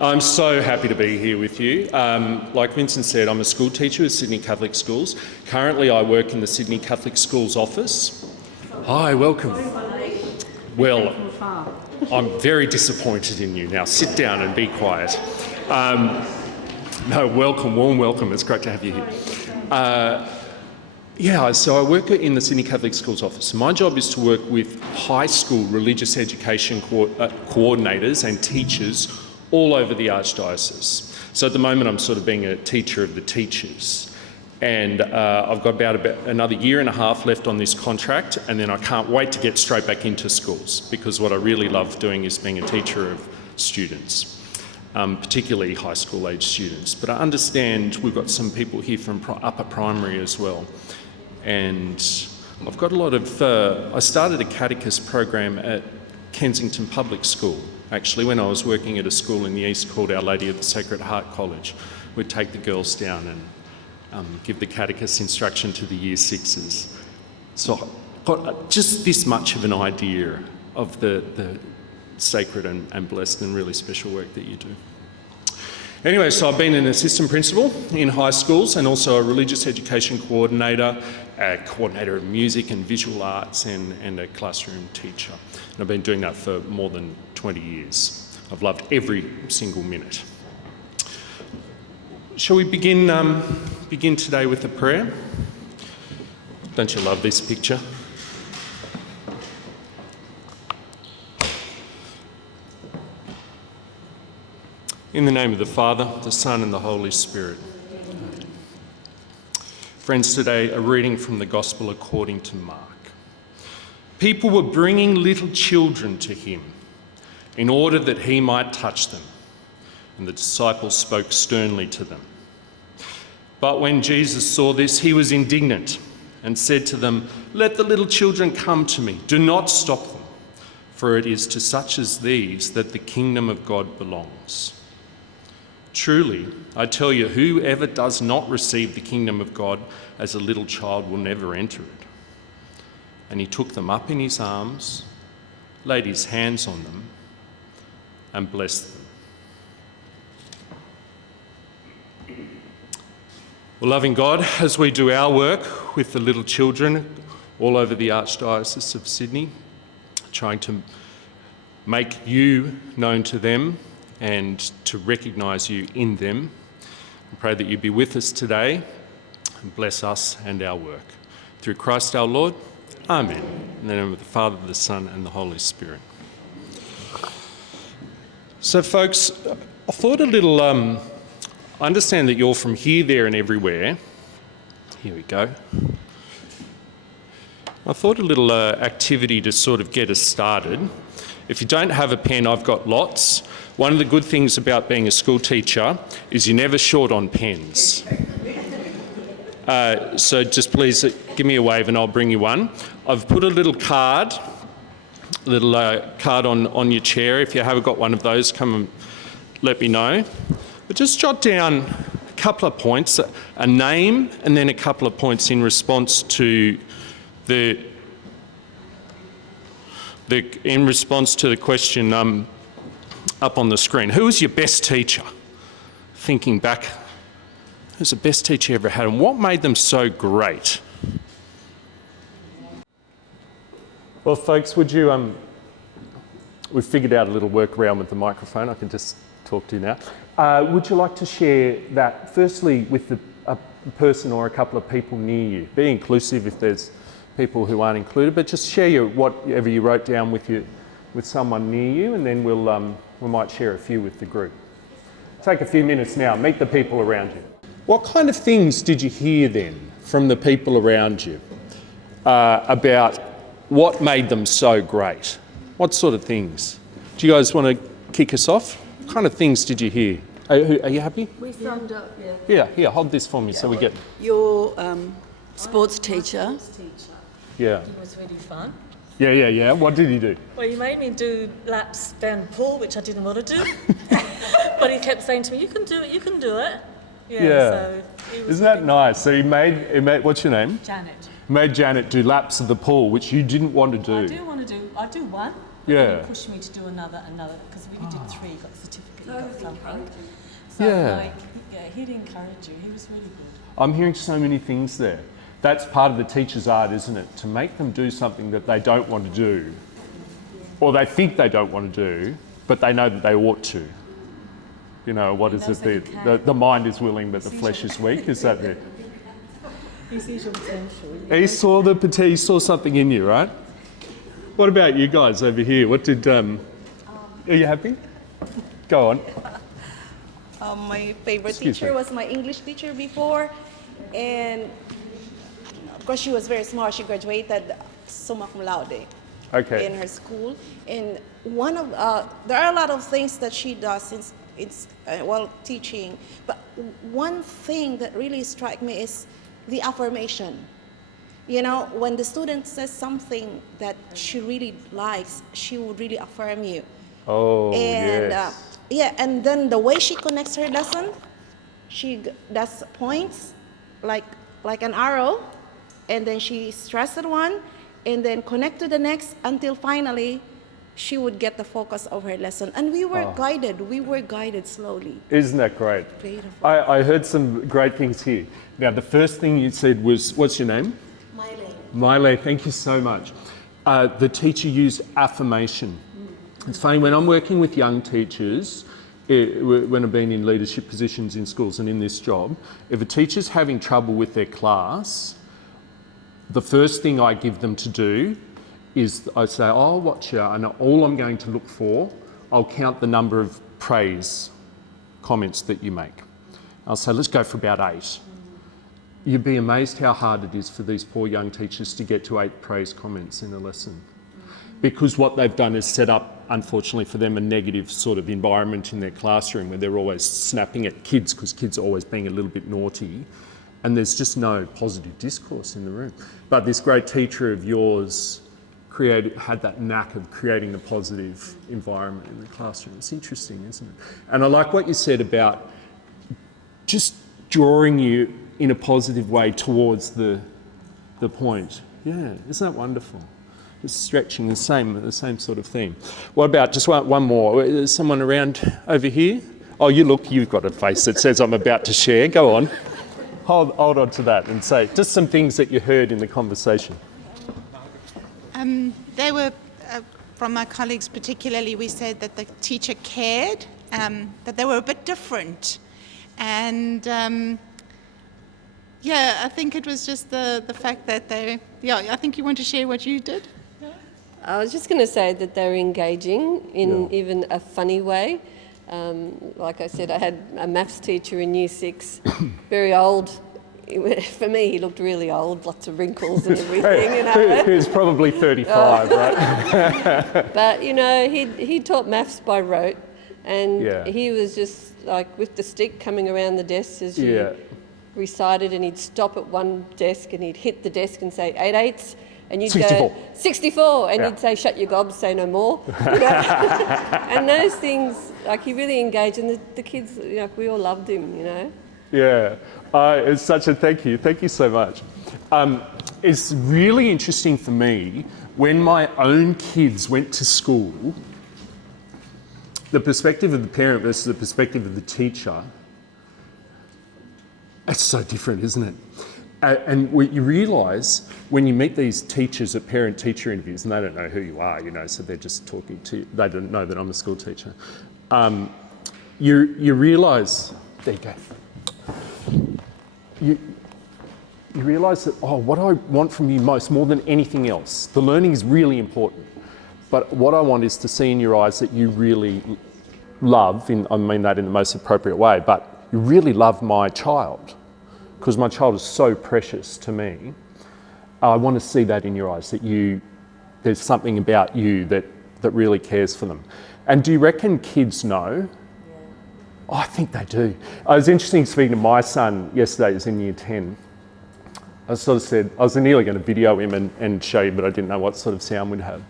I'm so happy to be here with you. Like Vincent said, I'm a school teacher at Sydney Catholic Schools. Currently, I work in the Sydney Catholic Schools office. Hi, welcome. Well, I'm very disappointed in you. Now sit down and be quiet. No, welcome, warm welcome. It's great to have you here. So I work in the Sydney Catholic Schools office. My job is to work with high school religious education coordinators and teachers all over the Archdiocese. So at the moment I'm sort of being a teacher of the teachers, and I've got about another year and a half left on this contract, and then I can't wait to get straight back into schools, because what I really love doing is being a teacher of students, particularly high school age students. But I understand we've got some people here from upper primary as well. And I've got a lot of, I started a catechist program at Kensington Public School, actually, when I was working at a school in the east called Our Lady of the Sacred Heart College. We'd take the girls down and give the catechist instruction to the year sixes. So I've got just this much of an idea of the sacred and blessed and really special work that you do. Anyway, so I've been an assistant principal in high schools and also a religious education coordinator, a coordinator of music and visual arts, and a classroom teacher. And I've been doing that for more than 20 years. I've loved every single minute. Shall we begin today with a prayer? Don't you love this picture? In the name of the Father, the Son and the Holy Spirit. Amen. Friends, today a reading from the Gospel according to Mark. People were bringing little children to him in order that he might touch them, and the disciples spoke sternly to them. But when Jesus saw this, he was indignant and said to them, "Let the little children come to me. Do not stop them, for it is to such as these that the kingdom of God belongs. Truly, I tell you, whoever does not receive the kingdom of God as a little child will never enter it." And he took them up in his arms, laid his hands on them, and blessed them. Well, loving God, as we do our work with the little children all over the Archdiocese of Sydney, trying to make you known to them and to recognise you in them, I pray that you be with us today and bless us and our work. Through Christ our Lord, Amen. In the name of the Father, the Son and the Holy Spirit. So folks, I thought a little, I understand that you're from here, there and everywhere. Here we go. I thought a little activity to sort of get us started. If you don't have a pen, I've got lots. One of the good things about being a school teacher is you're never short on pens. So just please give me a wave and I'll bring you one. I've put a little card on your chair. If you haven't got one of those, come and let me know. But just jot down a couple of points, a name and then a couple of points in response to the question up on the screen. Who was your best teacher? Thinking back, who's the best teacher you ever had and what made them so great? Well, folks, would you, we've figured out a little workaround with the microphone. I can just talk to you now. Would you like to share that, firstly, with a person or a couple of people near you? Be inclusive if there's people who aren't included, but just share whatever you wrote down with someone near you, and then we might share a few with the group. Take a few minutes now, meet the people around you. What kind of things did you hear then from the people around you about what made them so great? What sort of things? Do you guys want to kick us off? What kind of things did you hear? Are you happy? We summed up, yeah. Here, hold this for me so we get... Your sports teacher. Yeah. It was really fun. Yeah. What did he do? Well, he made me do laps down the pool, which I didn't want to do. But he kept saying to me, you can do it. Yeah. So Isn't that nice? So he made, what's your name? Janet. Made Janet do laps of the pool, which you didn't want to do. I do want to do, I do one. But then Yeah. he pushed me to do another, because we did 3, got the certificate, you got something. So Yeah. he'd encourage you. He was really good. I'm hearing so many things there. That's part of the teacher's art, isn't it? To make them do something that they don't want to do, or they think they don't want to do, but they know that they ought to. You know, what is it? The mind is willing, but the flesh is weak. Is that it? He sees your potential. He saw something in you, right? What about you guys over here? What did? Are you happy? Go on. My favorite Excuse teacher me. was my English teacher before, and of course she was very smart. She graduated summa cum laude Okay. in her school, and there are a lot of things that she does since it's while teaching, but one thing that really struck me is the affirmation. You know, when the student says something that she really likes, she would really affirm you. Oh, And yes. and then the way she connects her lesson, she does points like an arrow, and then she stresses one, and then connect to the next until finally she would get the focus of her lesson. And we were guided slowly. Isn't that great? Beautiful. I heard some great things here. Now, the first thing you said was, what's your name? Miley, thank you so much. The teacher used affirmation. It's funny, when I'm working with young teachers, when I've been in leadership positions in schools and in this job, if a teacher's having trouble with their class, the first thing I give them to do is I say, I'll watch you, and all I'm going to look for, I'll count the number of praise comments that you make. I'll say, let's go for about 8. You'd be amazed how hard it is for these poor young teachers to get to 8 praise comments in a lesson. Because what they've done is set up, unfortunately for them, a negative sort of environment in their classroom where they're always snapping at kids because kids are always being a little bit naughty, and there's just no positive discourse in the room. But this great teacher of yours had that knack of creating a positive environment in the classroom. It's interesting, isn't it? And I like what you said about just drawing you in a positive way towards the point. Yeah, isn't that wonderful? Just stretching the same sort of thing. What about just one more? Is someone around over here? Oh, you've got a face that says I'm about to share. Go on. Hold on to that and say just some things that you heard in the conversation. They were, from my colleagues particularly, we said that the teacher cared, that they were a bit different. And I think it was just the fact that I think you want to share what you did? I was just going to say that they're engaging in even a funny way. Like I said, I had a maths teacher in Year 6, very old. For me, he looked really old, lots of wrinkles and everything. You know. He was probably 35, right? But, you know, he taught maths by rote, and he was just like with the stick coming around the desk as you recited, and he'd stop at one desk and he'd hit the desk and say 8 8s. And you'd 64. go, 64, and you'd say, shut your gobs, say no more. You know? And those things, like, he really engaged, and the kids, you know, we all loved him, you know. Yeah, it's such a thank you so much. It's really interesting for me, when my own kids went to school, the perspective of the parent versus the perspective of the teacher, it's so different, isn't it? And what you realise when you meet these teachers at parent-teacher interviews, and they don't know who you are, you know, so they're just talking to you. They don't know that I'm a school teacher. You realise, there you go. You realise that, what I want from you more than anything else, the learning is really important, but what I want is to see in your eyes that you really love, I mean that in the most appropriate way, but you really love my child. Because my child is so precious to me, I want to see that in your eyes, that there's something about you that really cares for them. And do you reckon kids know? Yeah. Oh, I think they do. It was interesting speaking to my son yesterday, he was in Year 10. I sort of said, I was nearly going to video him and show you, but I didn't know what sort of sound we'd have.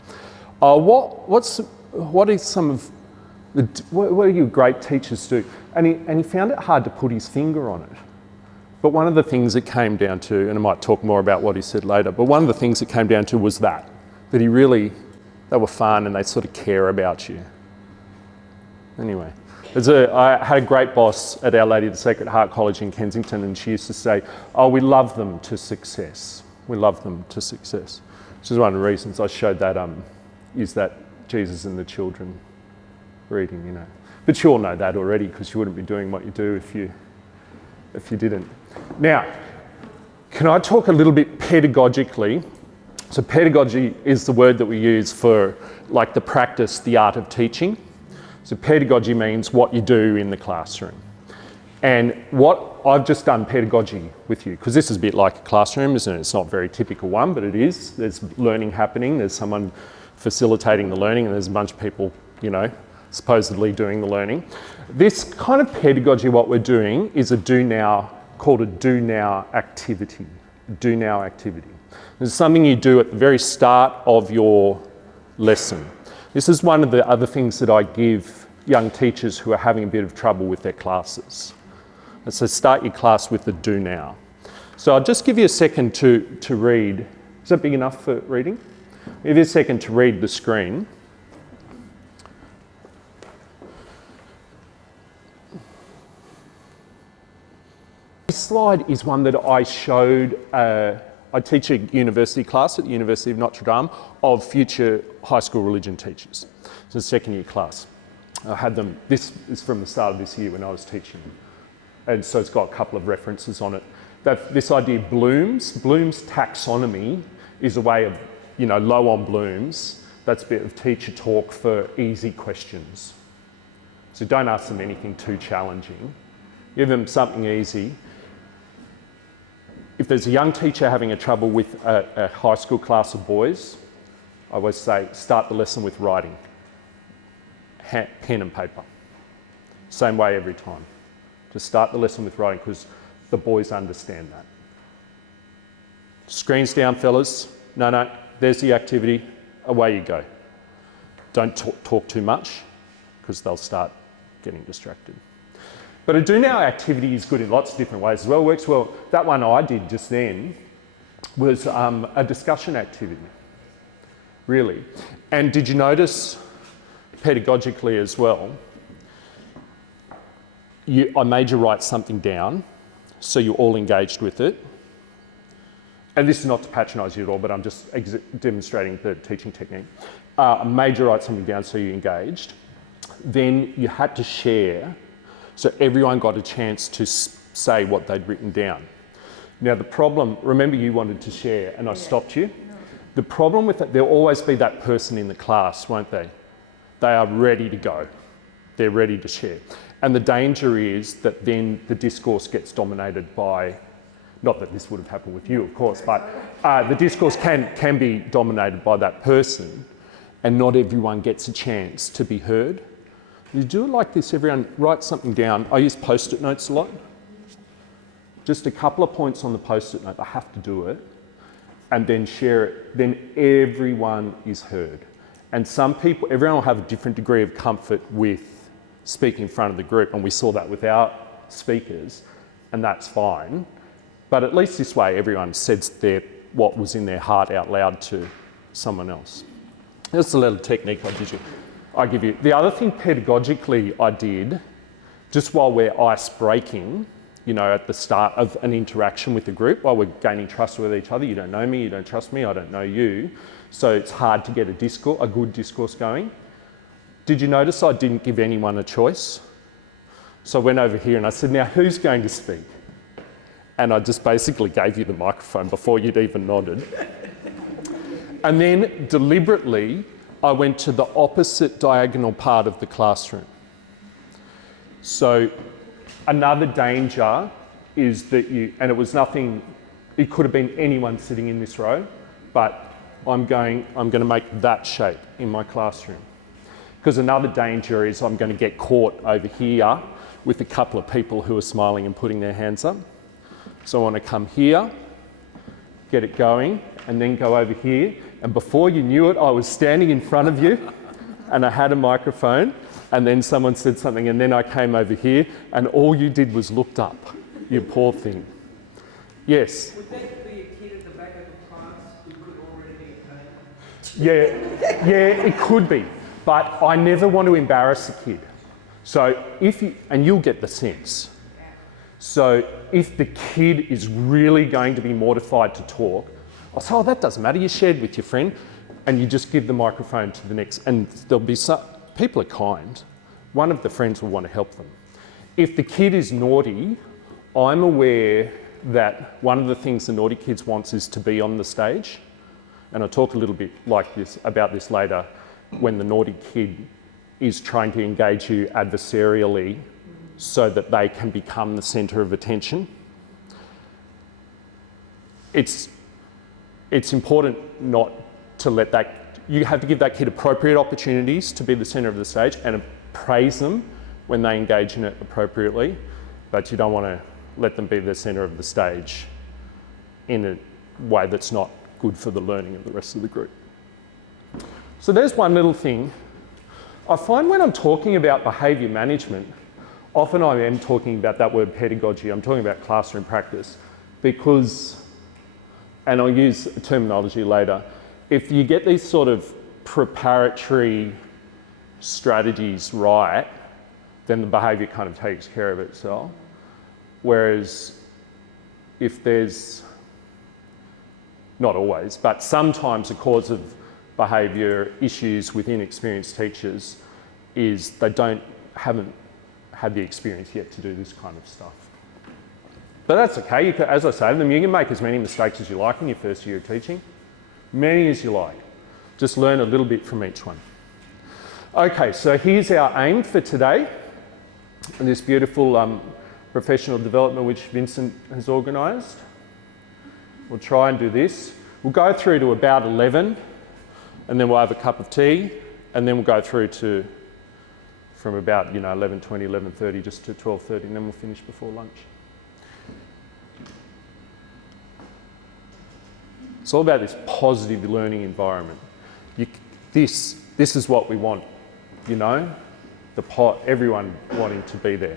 What do you great teachers do? And he found it hard to put his finger on it. But one of the things it came down to, and I might talk more about what he said later, but one of the things it came down to was that he really They were fun and they sort of care about you. Anyway, I had a great boss at Our Lady of the Sacred Heart College in Kensington, and she used to say, oh, we love them to success. We love them to success. Which is one of the reasons I showed that, is that Jesus and the children reading, you know. But you all know that already, because you wouldn't be doing what you do if you didn't. Now, can I talk a little bit pedagogically? So pedagogy is the word that we use for like the practice, the art of teaching. So pedagogy means what you do in the classroom. And what I've just done pedagogy with you, because this is a bit like a classroom, isn't it? It's not a very typical one, but it is. There's learning happening, there's someone facilitating the learning, and there's a bunch of people, you know, supposedly doing the learning. This kind of pedagogy, what we're doing, is called a do now activity. Do now activity. This is something you do at the very start of your lesson. This is one of the other things that I give young teachers who are having a bit of trouble with their classes. And so start your class with the do now. So I'll just give you a second to read. Is that big enough for reading? I'll give you a second to read the screen. This slide is one that I showed, I teach a university class at the University of Notre Dame of future high school religion teachers. It's a second year class. I had them, this is from the start of this year when I was teaching them. And so it's got a couple of references on it. This idea Bloom's taxonomy is a way of, you know, low on Bloom's. That's a bit of teacher talk for easy questions. So don't ask them anything too challenging. Give them something easy. If there's a young teacher having a trouble with a high school class of boys, I always say start the lesson with writing. Pen and paper. Same way every time. Just start the lesson with writing because the boys understand that. Screens down, fellas. No, there's the activity. Away you go. Don't talk too much because they'll start getting distracted. But a do now activity is good in lots of different ways as well. It works well. That one I did just then was a discussion activity, really. And did you notice pedagogically as well, I made you write something down so you're all engaged with it. And this is not to patronise you at all, but I'm just demonstrating the teaching technique. I made you write something down so you're engaged. Then you had to share, so everyone got a chance to say what they'd written down. Now the problem, remember you wanted to share and I stopped you? No. The problem with that, there'll always be that person in the class, won't they? They are ready to go. They're ready to share. And the danger is that then the discourse gets dominated by, not that this would have happened with you, of course, but the discourse can be dominated by that person and not everyone gets a chance to be heard. You do it like this, everyone write something down. I use post-it notes a lot. Just a couple of points on the post-it note, I have to do it, and then share it. Then everyone is heard. And some people, everyone will have a different degree of comfort with speaking in front of the group, and we saw that with our speakers, and that's fine. But at least this way, everyone says what was in their heart out loud to someone else. That's a little technique I give you. The other thing pedagogically I did, just while we're ice breaking, you know, at the start of an interaction with the group, while we're gaining trust with each other, you don't know me, you don't trust me, I don't know you, so it's hard to get a good discourse going. Did you notice I didn't give anyone a choice? So I went over here and I said, now who's going to speak? And I just basically gave you the microphone before you'd even nodded. And then deliberately, I went to the opposite diagonal part of the classroom. So another danger is that and it was nothing, it could have been anyone sitting in this row, but I'm going to make that shape in my classroom. Because another danger is I'm going to get caught over here with a couple of people who are smiling and putting their hands up. So I want to come here, get it going, and then go over here. And before you knew it, I was standing in front of you and I had a microphone, and then someone said something, and then I came over here and all you did was looked up. You poor thing. Yes? Would that be a kid at the back of the class who could already be a pain? Yeah, it could be, but I never want to embarrass a kid. So and you'll get the sense. So if the kid is really going to be mortified to talk, I'll say, oh, that doesn't matter, you shared with your friend, and you just give the microphone to the next, and there'll be people are kind. One of the friends will want to help them. If the kid is naughty, I'm aware that one of the things the naughty kids wants is to be on the stage. And I'll talk a little bit about this later, when the naughty kid is trying to engage you adversarially so that they can become the centre of attention. It's important not to let that, you have to give that kid appropriate opportunities to be the centre of the stage and praise them when they engage in it appropriately, but you don't want to let them be the centre of the stage in a way that's not good for the learning of the rest of the group. So there's one little thing. I find when I'm talking about behaviour management, often I am talking about that word pedagogy, I'm talking about classroom practice, because, and I'll use a terminology later, if you get these sort of preparatory strategies right, then the behaviour kind of takes care of itself. Whereas if there's, not always, but sometimes the cause of behaviour issues with inexperienced teachers is they haven't had the experience yet to do this kind of stuff. But that's okay, as I say to them, you can make as many mistakes as you like in your first year of teaching, many as you like. Just learn a little bit from each one. Okay, so here's our aim for today, and this beautiful professional development which Vincent has organised. We'll try and do this. We'll go through to about 11, and then we'll have a cup of tea, and then we'll go through to from about 11:20, 11:30, just to 12:30, and then we'll finish before lunch. It's all about this positive learning environment. This is what we want, everyone wanting to be there.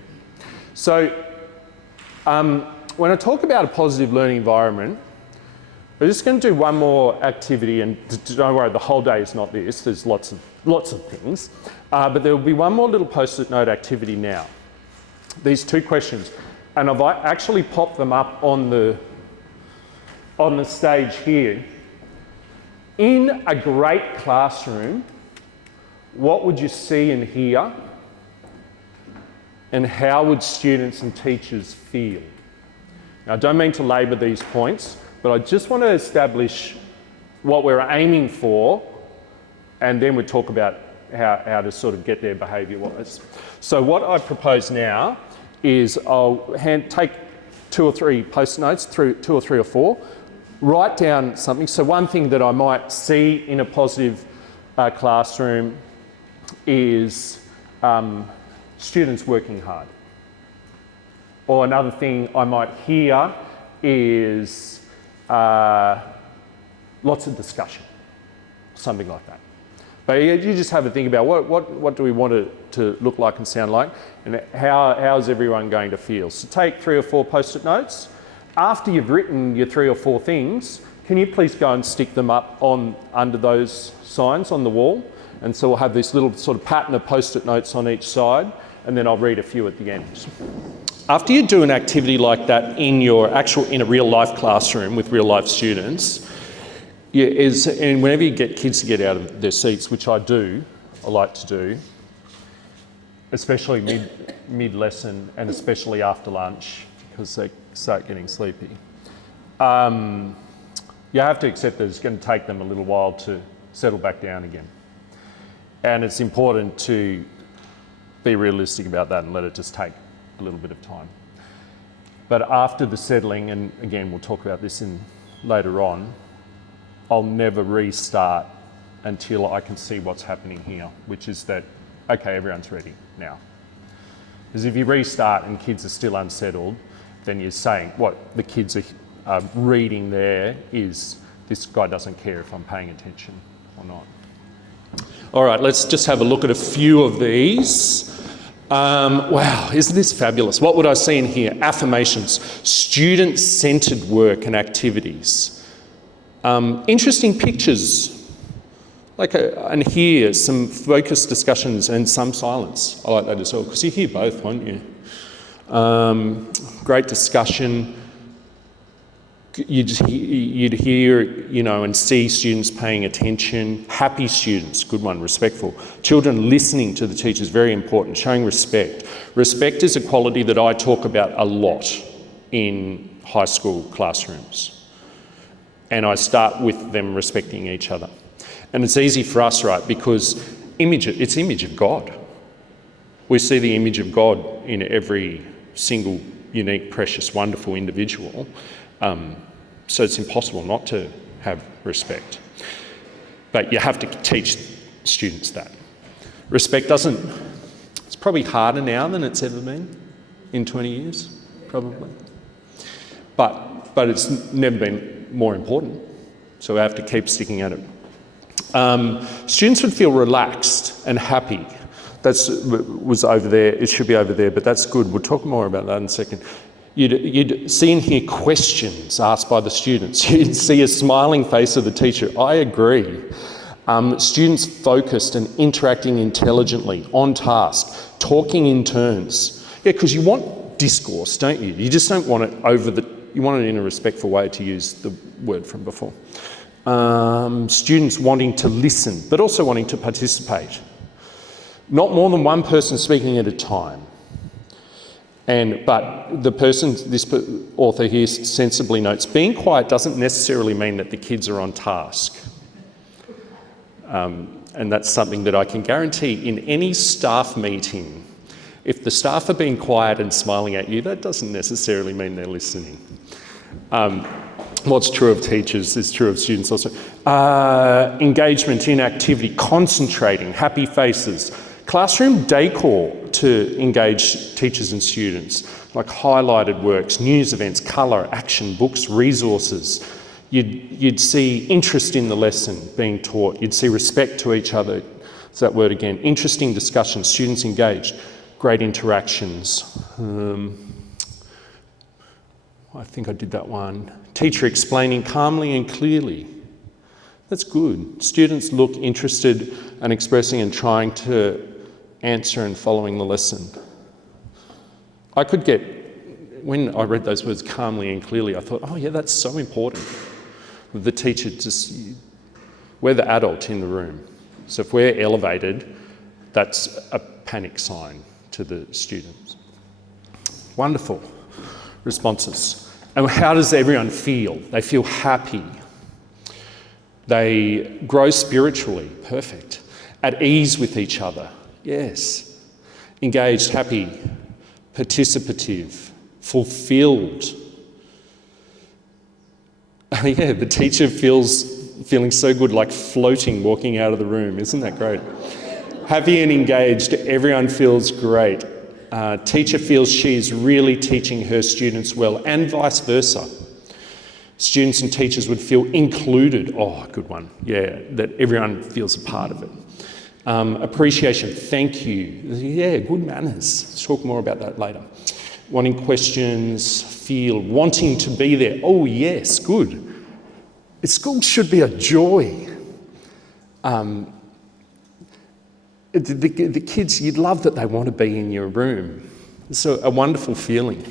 So when I talk about a positive learning environment, we're just going to do one more activity, and don't worry, the whole day is not this. There's lots of things, but there will be one more little post-it note activity now. These two questions, and I've actually popped them up on the stage here. In a great classroom, what would you see and hear, and how would students and teachers feel? Now, I don't mean to labour these points, but I just want to establish what we're aiming for, and then we talk about how to sort of get there behaviour-wise. So what I propose now is I'll take 2 or 3 post-it notes, 2 or 3 or 4, write down something. So one thing that I might see in a positive classroom is students working hard. Or another thing I might hear is lots of discussion, something like that. But you just have a think about what do we want it to look like and sound like, and how is everyone going to feel. So take 3 or 4 post-it notes. After you've written your 3 or 4 things, can you please go and stick them up under those signs on the wall? And so we'll have this little sort of pattern of post-it notes on each side, and then I'll read a few at the end. After you do an activity like that in a real life classroom with real life students, and whenever you get kids to get out of their seats, which I like to do, especially mid-lesson and especially after lunch, because they start getting sleepy, you have to accept that it's going to take them a little while to settle back down again. And it's important to be realistic about that and let it just take a little bit of time. But after the settling, and again we'll talk about this later on, I'll never restart until I can see what's happening here, which is that, okay, everyone's ready now. Because if you restart and kids are still unsettled, then you're saying what the kids are reading there is, this guy doesn't care if I'm paying attention or not. All right, let's just have a look at a few of these. Wow, isn't this fabulous? What would I see in here? Affirmations, student-centred work and activities. Interesting pictures And hear some focused discussions and some silence. I like that as well, because you hear both, won't you? Great discussion. You'd hear, and see students paying attention. Happy students, good one, respectful. Children listening to the teachers, very important, showing respect. Respect is a quality that I talk about a lot in high school classrooms. And I start with them respecting each other. And it's easy for us, right, because it's image of God. We see the image of God in every single unique, precious, wonderful individual. So it's impossible not to have respect. But you have to teach students that. Respect it's probably harder now than it's ever been in 20 years, probably. But it's never been more important. So we have to keep sticking at it. Students would feel relaxed and happy. That was over there, it should be over there, but that's good. We'll talk more about that in a second. You'd see and hear questions asked by the students. You'd see a smiling face of the teacher. I agree. Students focused and interacting intelligently, on task, talking in turns. Yeah, because you want discourse, don't you? You just don't want it you want it in a respectful way, to use the word from before. Students wanting to listen, but also wanting to participate. Not more than one person speaking at a time. But this author here sensibly notes, being quiet doesn't necessarily mean that the kids are on task. And that's something that I can guarantee in any staff meeting. If the staff are being quiet and smiling at you, that doesn't necessarily mean they're listening. What's true of teachers is true of students also. Engagement in activity, concentrating, happy faces. Classroom decor to engage teachers and students, like highlighted works, news events, colour, action, books, resources. You'd see interest in the lesson being taught. You'd see respect to each other. It's that word again. Interesting discussions, students engaged, great interactions. I think I did that one. Teacher explaining calmly and clearly. That's good. Students look interested and expressing and trying to answer and following the lesson. When I read those words calmly and clearly, I thought, oh yeah, that's so important. The teacher we're the adult in the room. So if we're elevated, that's a panic sign to the students. Wonderful responses. And how does everyone feel? They feel happy. They grow spiritually. Perfect. At ease with each other. Yes. Engaged, happy, participative, fulfilled. Yeah, the teacher feeling so good, like floating, walking out of the room. Isn't that great? Happy and engaged, everyone feels great. Teacher feels she is really teaching her students well, and vice versa. Students and teachers would feel included. Oh, good one. Yeah, that everyone feels a part of it. Appreciation, thank you. Yeah, good manners. Let's talk more about that later. Wanting questions, wanting to be there. Oh yes, good. School should be a joy. The kids, you'd love that they want to be in your room. It's a wonderful feeling.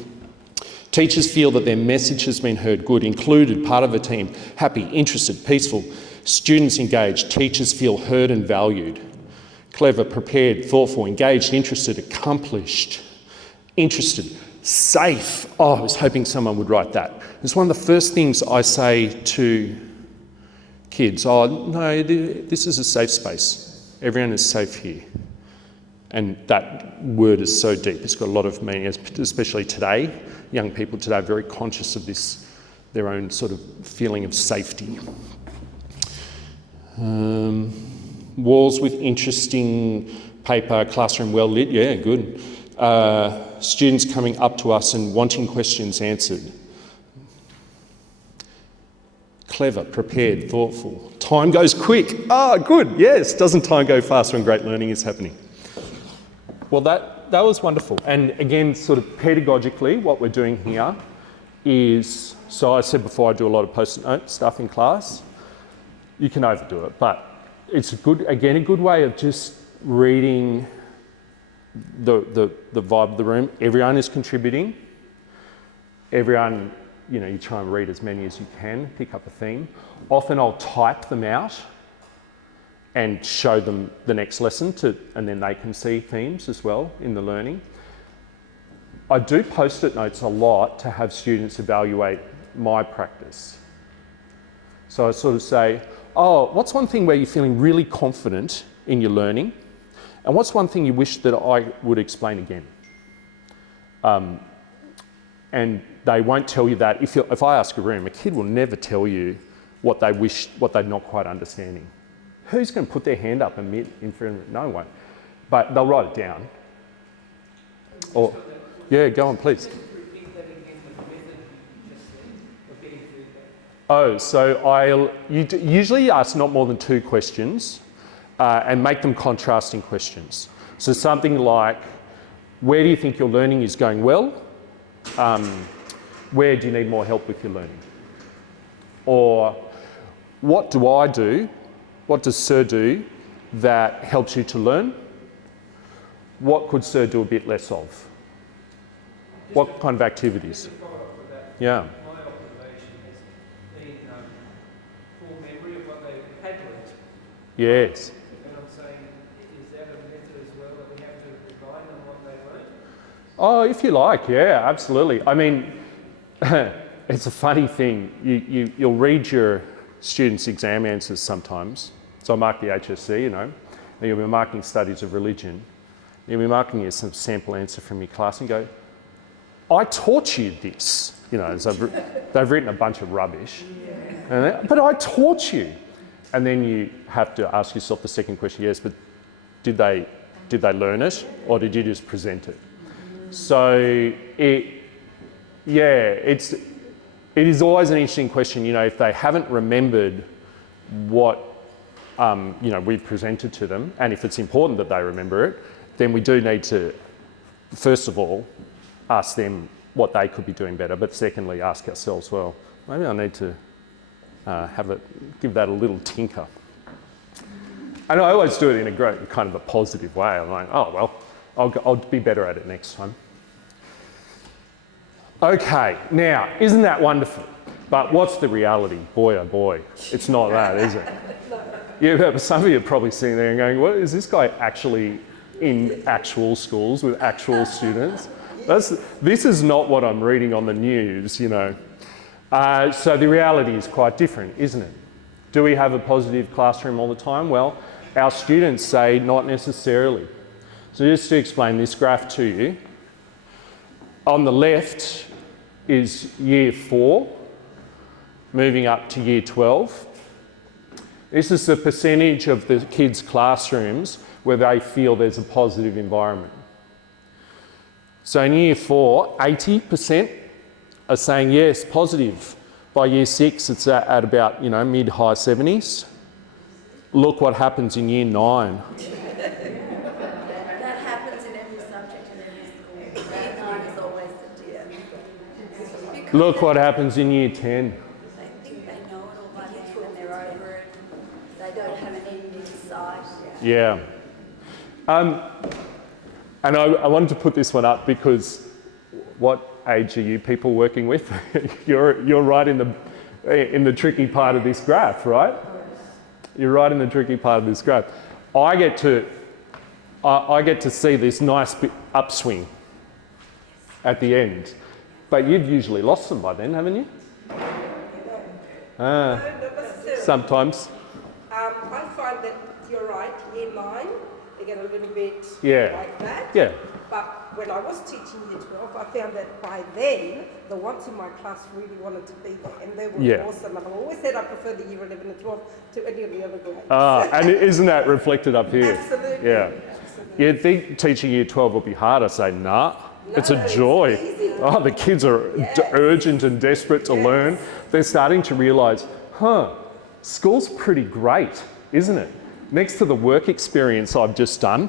Teachers feel that their message has been heard, good, included, part of a team, happy, interested, peaceful. Students engaged. Teachers feel heard and valued. Clever, prepared, thoughtful, engaged, interested, accomplished, interested, safe. Oh, I was hoping someone would write that. It's one of the first things I say to kids. Oh, no, this is a safe space. Everyone is safe here. And that word is so deep. It's got a lot of meaning, especially today. Young people today are very conscious of this, their own sort of feeling of safety. Walls with interesting paper, classroom well lit, yeah, good. Students coming up to us and wanting questions answered. Clever, prepared, thoughtful. Time goes quick. Ah, good, yes. Doesn't time go fast when great learning is happening? Well, that was wonderful. And again, sort of pedagogically, what we're doing here is, so I said before I do a lot of post-it note stuff in class. You can overdo it, but it's a good way of just reading the vibe of the room. Everyone is contributing. Everyone, you try and read as many as you can, pick up a theme. Often I'll type them out and show them the next lesson and then they can see themes as well in the learning. I do post-it notes a lot to have students evaluate my practice. So I sort of say, what's one thing where you're feeling really confident in your learning? And what's one thing you wish that I would explain again? And they won't tell you that. If I ask a room, a kid will never tell you what they're not quite understanding. Who's going to put their hand up and admit in front of no one? But they'll write it down. Or, yeah, go on, please. So you usually ask not more than 2 questions and make them contrasting questions. So something like, where do you think your learning is going well? Where do you need more help with your learning? Or what do I do? What does Sir do that helps you to learn? What could Sir do a bit less of? What kind of activities? Yeah. My observation has been full memory of what they had learnt. Yes. And I'm saying, is that a method as well that we have to remind them what they learnt? Oh, if you like, yeah, absolutely. I mean, it's a funny thing. You'll read your students' exam answers sometimes. So I mark the HSC, and you'll be marking studies of religion. You'll be marking some sample answer from your class and go, I taught you this. So they've written a bunch of rubbish. But I taught you. And then you have to ask yourself the second question, yes, but did they learn it or did you just present it? So it is always an interesting question, if they haven't remembered what we've presented to them, and if it's important that they remember it, then we do need to, first of all, ask them what they could be doing better, but secondly, ask ourselves, well, maybe I need to give that a little tinker. And I always do it in a great kind of a positive way. I'm like, oh, well, I'll be better at it next time. Okay, now, isn't that wonderful? But what's the reality? Boy, oh boy, it's not that, is it? Yeah, some of you are probably sitting there and going, what, is this guy actually in actual schools with actual students? This is not what I'm reading on the news, So the reality is quite different, isn't it? Do we have a positive classroom all the time? Well, our students say not necessarily. So just to explain this graph to you, on the left is year 4, moving up to year 12. This is the percentage of the kids' classrooms where they feel there's a positive environment. So in year 4, 80% are saying yes, positive. By year 6, it's at about, mid-high 70s. Look what happens in year 9. That happens in every subject in every school. Year 9 is always the deal. Look what happens in year 10. They think they know it all by then and they're over it. They don't have an end in sight. Yeah. And I wanted to put this one up because what age are you people working with? You're right in the tricky part of this graph, right? You're right in the tricky part of this graph. I get to see this nice upswing at the end, but you've usually lost them by then, haven't you? Sometimes. I find that you're right, year 9, they get a little bit like that. Yeah. But when I was teaching year 12, I found that by then, the ones in my class really wanted to be there, and they were awesome. And I always said I prefer the year 11 and 12 to any of the other grades. And isn't that reflected up here? Absolutely. Yeah. Absolutely. You'd think teaching year 12 would be hard. I say, nah, it's a joy. The kids are urgent and desperate to learn. They're starting to realise, school's pretty great, isn't it? Next to the work experience I've just done.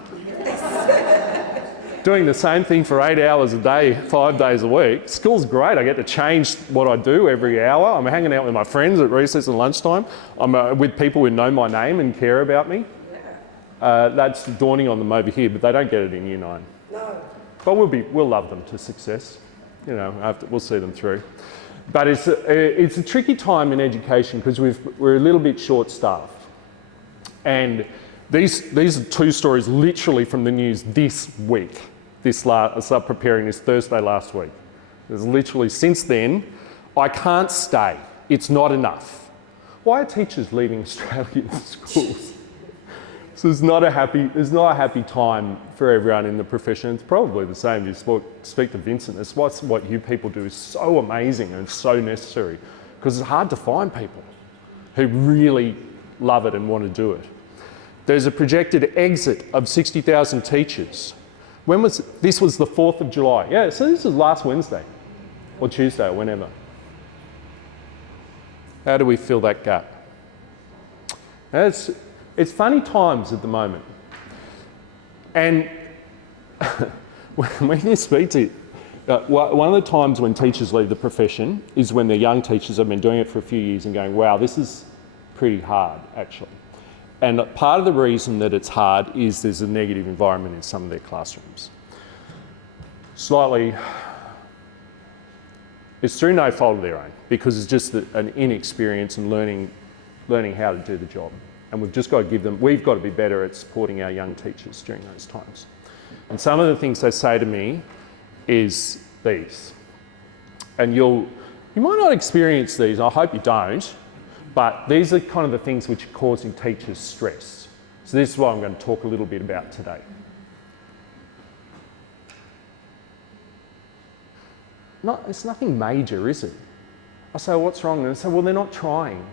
doing the same thing for 8 hours a day, 5 days a week. School's great. I get to change what I do every hour. I'm hanging out with my friends at recess and lunchtime. I'm with people who know my name and care about me. That's dawning on them over here, but they don't get it in Year 9. No. But we'll love them to success. You know, we'll see them through. But it's a tricky time in education because we're a little bit short-staffed. And these are 2 stories literally from the news this week. I started preparing this Thursday last week. There's literally, since then, I can't stay. It's not enough. Why are teachers leaving Australian schools? So it's not a happy time for everyone in the profession. It's probably the same. You speak to Vincent. It's what you people do is so amazing and so necessary because it's hard to find people who really love it and want to do it. There's a projected exit of 60,000 teachers. This was the 4th of July. Yeah, so this was last Wednesday or Tuesday or whenever. How do we fill that gap? It's funny times at the moment. And when you speak to, one of the times when teachers leave the profession is when they're young teachers have been doing it for a few years and going, wow, this is pretty hard, actually. And part of the reason that it's hard is there's a negative environment in some of their classrooms. It's through no fault of their own, because it's just an inexperience in learning how to do the job. And we've just got to we've got to be better at supporting our young teachers during those times. And some of the things they say to me is these. And you might not experience these, I hope you don't, but these are kind of the things which are causing teachers stress. So this is what I'm going to talk a little bit about today. It's nothing major, is it? I say, well, what's wrong? And they say, well, they're not trying.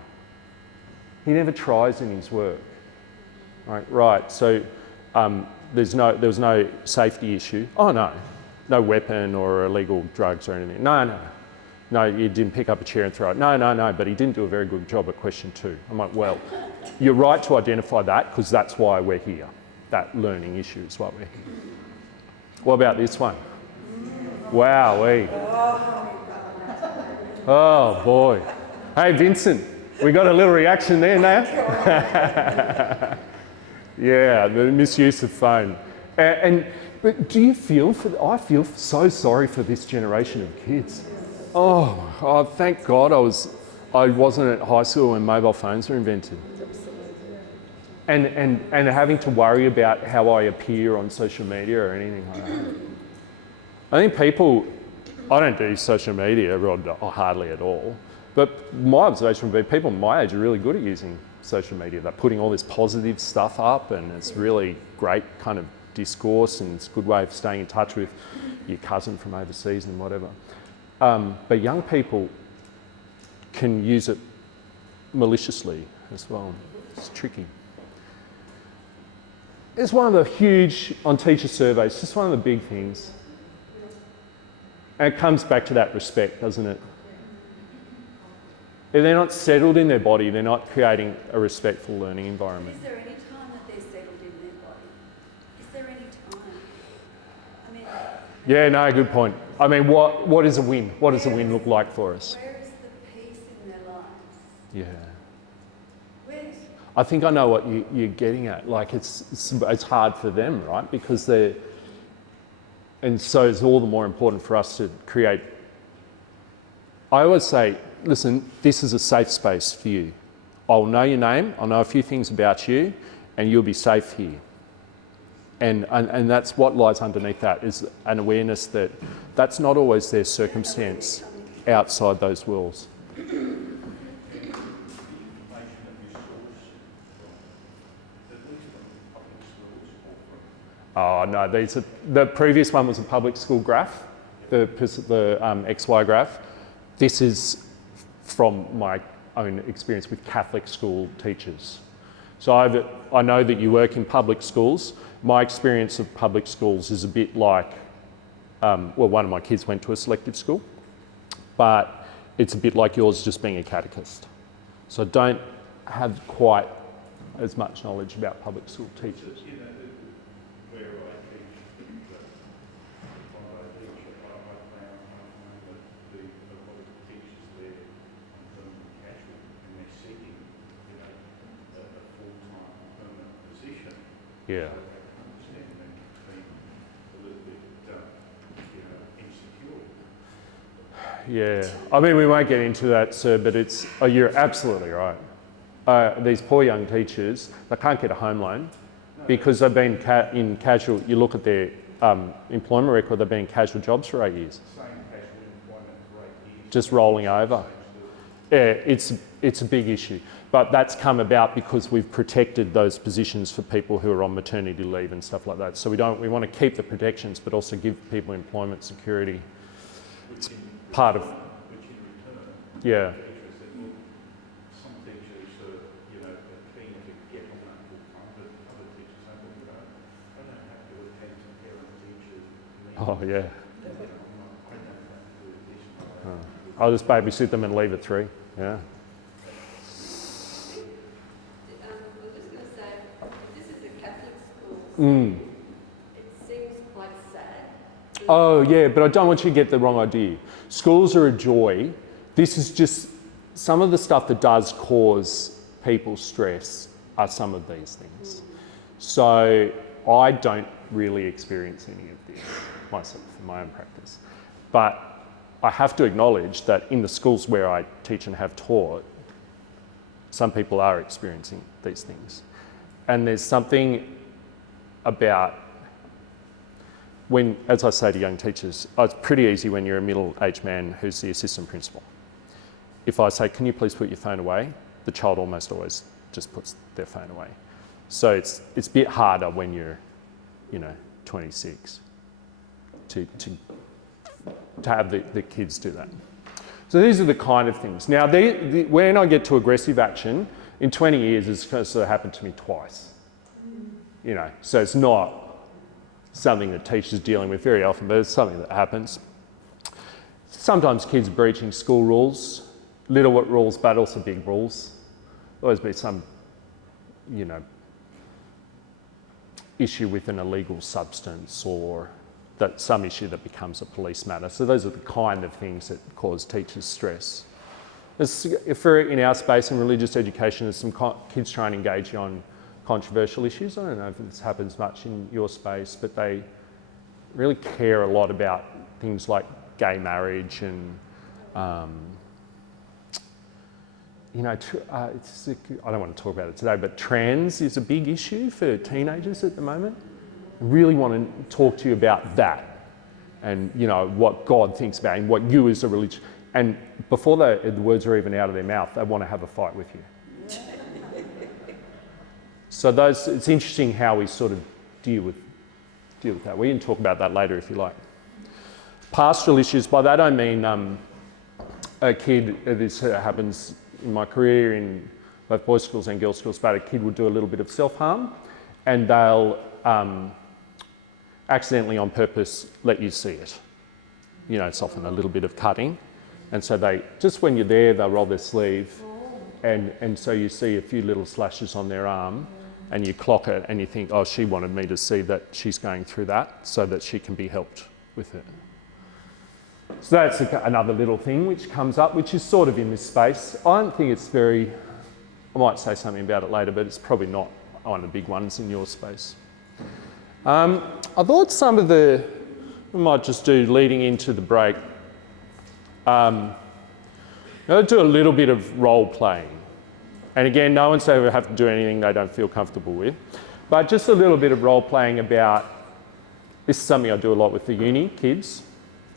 He never tries in his work. Right. So there was no safety issue. Oh no, no weapon or illegal drugs or anything. No, you didn't pick up a chair and throw it. No, but he didn't do a very good job at question 2. I'm like, well, you're right to identify that because that's why we're here. That learning issue is why we're here. What about this one? Wowee. Oh boy. Hey, Vincent. We got a little reaction there now. Yeah, the misuse of phone. But do you feel I feel so sorry for this generation of kids. Oh, thank God I wasn't at high school when mobile phones were invented. And having to worry about how I appear on social media or anything like that. I think I don't do social media or hardly at all. But my observation would be people my age are really good at using social media. They're putting all this positive stuff up and it's really great kind of discourse and it's a good way of staying in touch with your cousin from overseas and whatever. But young people can use it maliciously as well. It's tricky. It's one of the huge, on teacher surveys, just one of the big things. And it comes back to that respect, doesn't it? If they're not settled in their body, they're not creating a respectful learning environment. Is there any time that they're settled in their body? Is there any time? I mean... Yeah, no, good point. I mean, what is a win? What does a win look like for us? Where is the peace in their lives? Yeah. Where? I think I know what you're getting at. Like, it's hard for them, right? Because they're... And so it's all the more important for us to create... I always say, listen, this is a safe space for you. I'll know your name, I'll know a few things about you, and you'll be safe here. And that's what lies underneath that, is an awareness that that's not always their circumstance outside those walls. Oh no, the previous one was a public school graph, the XY graph. This is from my own experience with Catholic school teachers. So I know that you work in public schools. My experience of public schools is a bit like, one of my kids went to a selective school, but it's a bit like yours just being a catechist. So I don't have quite as much knowledge about public school teachers. Yeah. Yeah, I mean, we won't get into that, sir, but it's, you're absolutely right. These poor young teachers, they can't get a home loan because they've been in casual, you look at their employment record, they've been in casual jobs for 8 years. Just rolling over. Yeah, it's a big issue. But that's come about because we've protected those positions for people who are on maternity leave and stuff like that. So we want to keep the protections, but also give people employment security. It's part of, yeah. Some teachers are, are keen to get on that full time, but other teachers say, I don't have to attend to parent teachers. Oh, yeah. I'll just babysit them and leave at 3. Yeah. I was just going to say, this is a Catholic school. It seems quite sad. Oh, yeah, but I don't want you to get the wrong idea. Schools are a joy. This is just some of the stuff that does cause people stress are some of these things. So I don't really experience any of this myself in my own practice. But I have to acknowledge that in the schools where I teach and have taught, some people are experiencing these things. And there's something about when, as I say to young teachers, it's pretty easy when you're a middle-aged man who's the assistant principal. If I say, can you please put your phone away? The child almost always just puts their phone away. So it's a bit harder when you're, 26 to have the kids do that. So these are the kind of things. Now, when I get to aggressive action, in 20 years, it's sort of happened to me twice. So it's not something that teachers are dealing with very often, but it's something that happens. Sometimes kids are breaching school rules, little rules, but also big rules. There'll always be some, issue with an illegal substance or some issue that becomes a police matter. So those are the kind of things that cause teachers stress. In our space in religious education, there's some kids trying to engage you on controversial issues. I don't know if this happens much in your space, but they really care a lot about things like gay marriage and, I don't want to talk about it today, but trans is a big issue for teenagers at the moment. I really want to talk to you about that and, what God thinks about and what you as a religion. And before the words are even out of their mouth, they want to have a fight with you. So it's interesting how we sort of deal with that. We can talk about that later if you like. Pastoral issues, by that I mean a kid, this happens in my career in both boys' schools and girls' schools, but a kid would do a little bit of self-harm and they'll accidentally on purpose let you see it. It's often a little bit of cutting. And so just when you're there, they'll roll their sleeve and so you see a few little slashes on their arm and you clock it and you think, oh, she wanted me to see that she's going through that so that she can be helped with it. So that's another little thing which comes up, which is sort of in this space. I don't think it's I might say something about it later, but it's probably not one of the big ones in your space. I thought we might just do leading into the break. I'll do a little bit of role playing. And again, no one said we have to do anything they don't feel comfortable with, but just a little bit of role playing about, this is something I do a lot with the uni kids.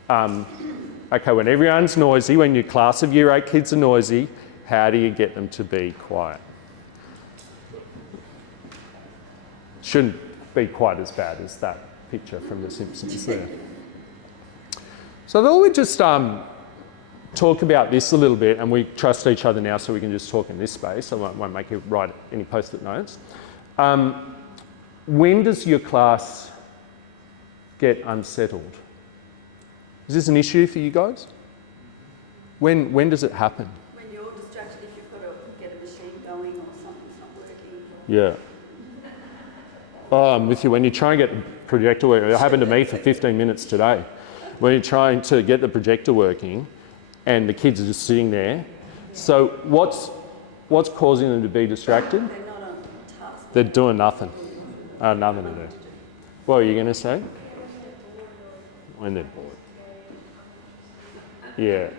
Okay, when everyone's noisy, when your class of Year 8 kids are noisy, how do you get them to be quiet? Shouldn't be quite as bad as that picture from The Simpsons there. So I thought we'd just talk about this a little bit, and we trust each other now so we can just talk in this space. I won't make you write any post-it notes. When does your class get unsettled? Is this an issue for you guys? When does it happen? When you're distracted, if you've got to get a machine going or something's not working. Yeah. Oh, I'm with you. When you try and get the projector working, it happened to me for 15 minutes today. When you're trying to get the projector working and the kids are just sitting there. So what's causing them to be distracted? They're not on task. They're doing nothing. Nothing to do. What were you going to say? When they're bored. Yeah.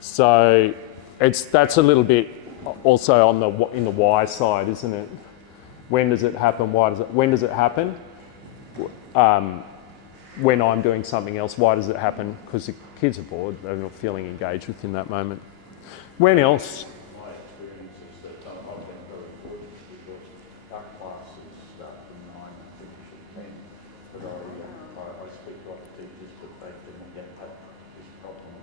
So that's a little bit also in the why side, isn't it? When does it happen? When does it happen? When I'm doing something else, why does it happen? Because the kids are bored, they're not feeling engaged within that moment. When else? My experience is that I've been very fortunate because our classes start from 9 and finish at 10. But I speak to other teachers, but they can get this problem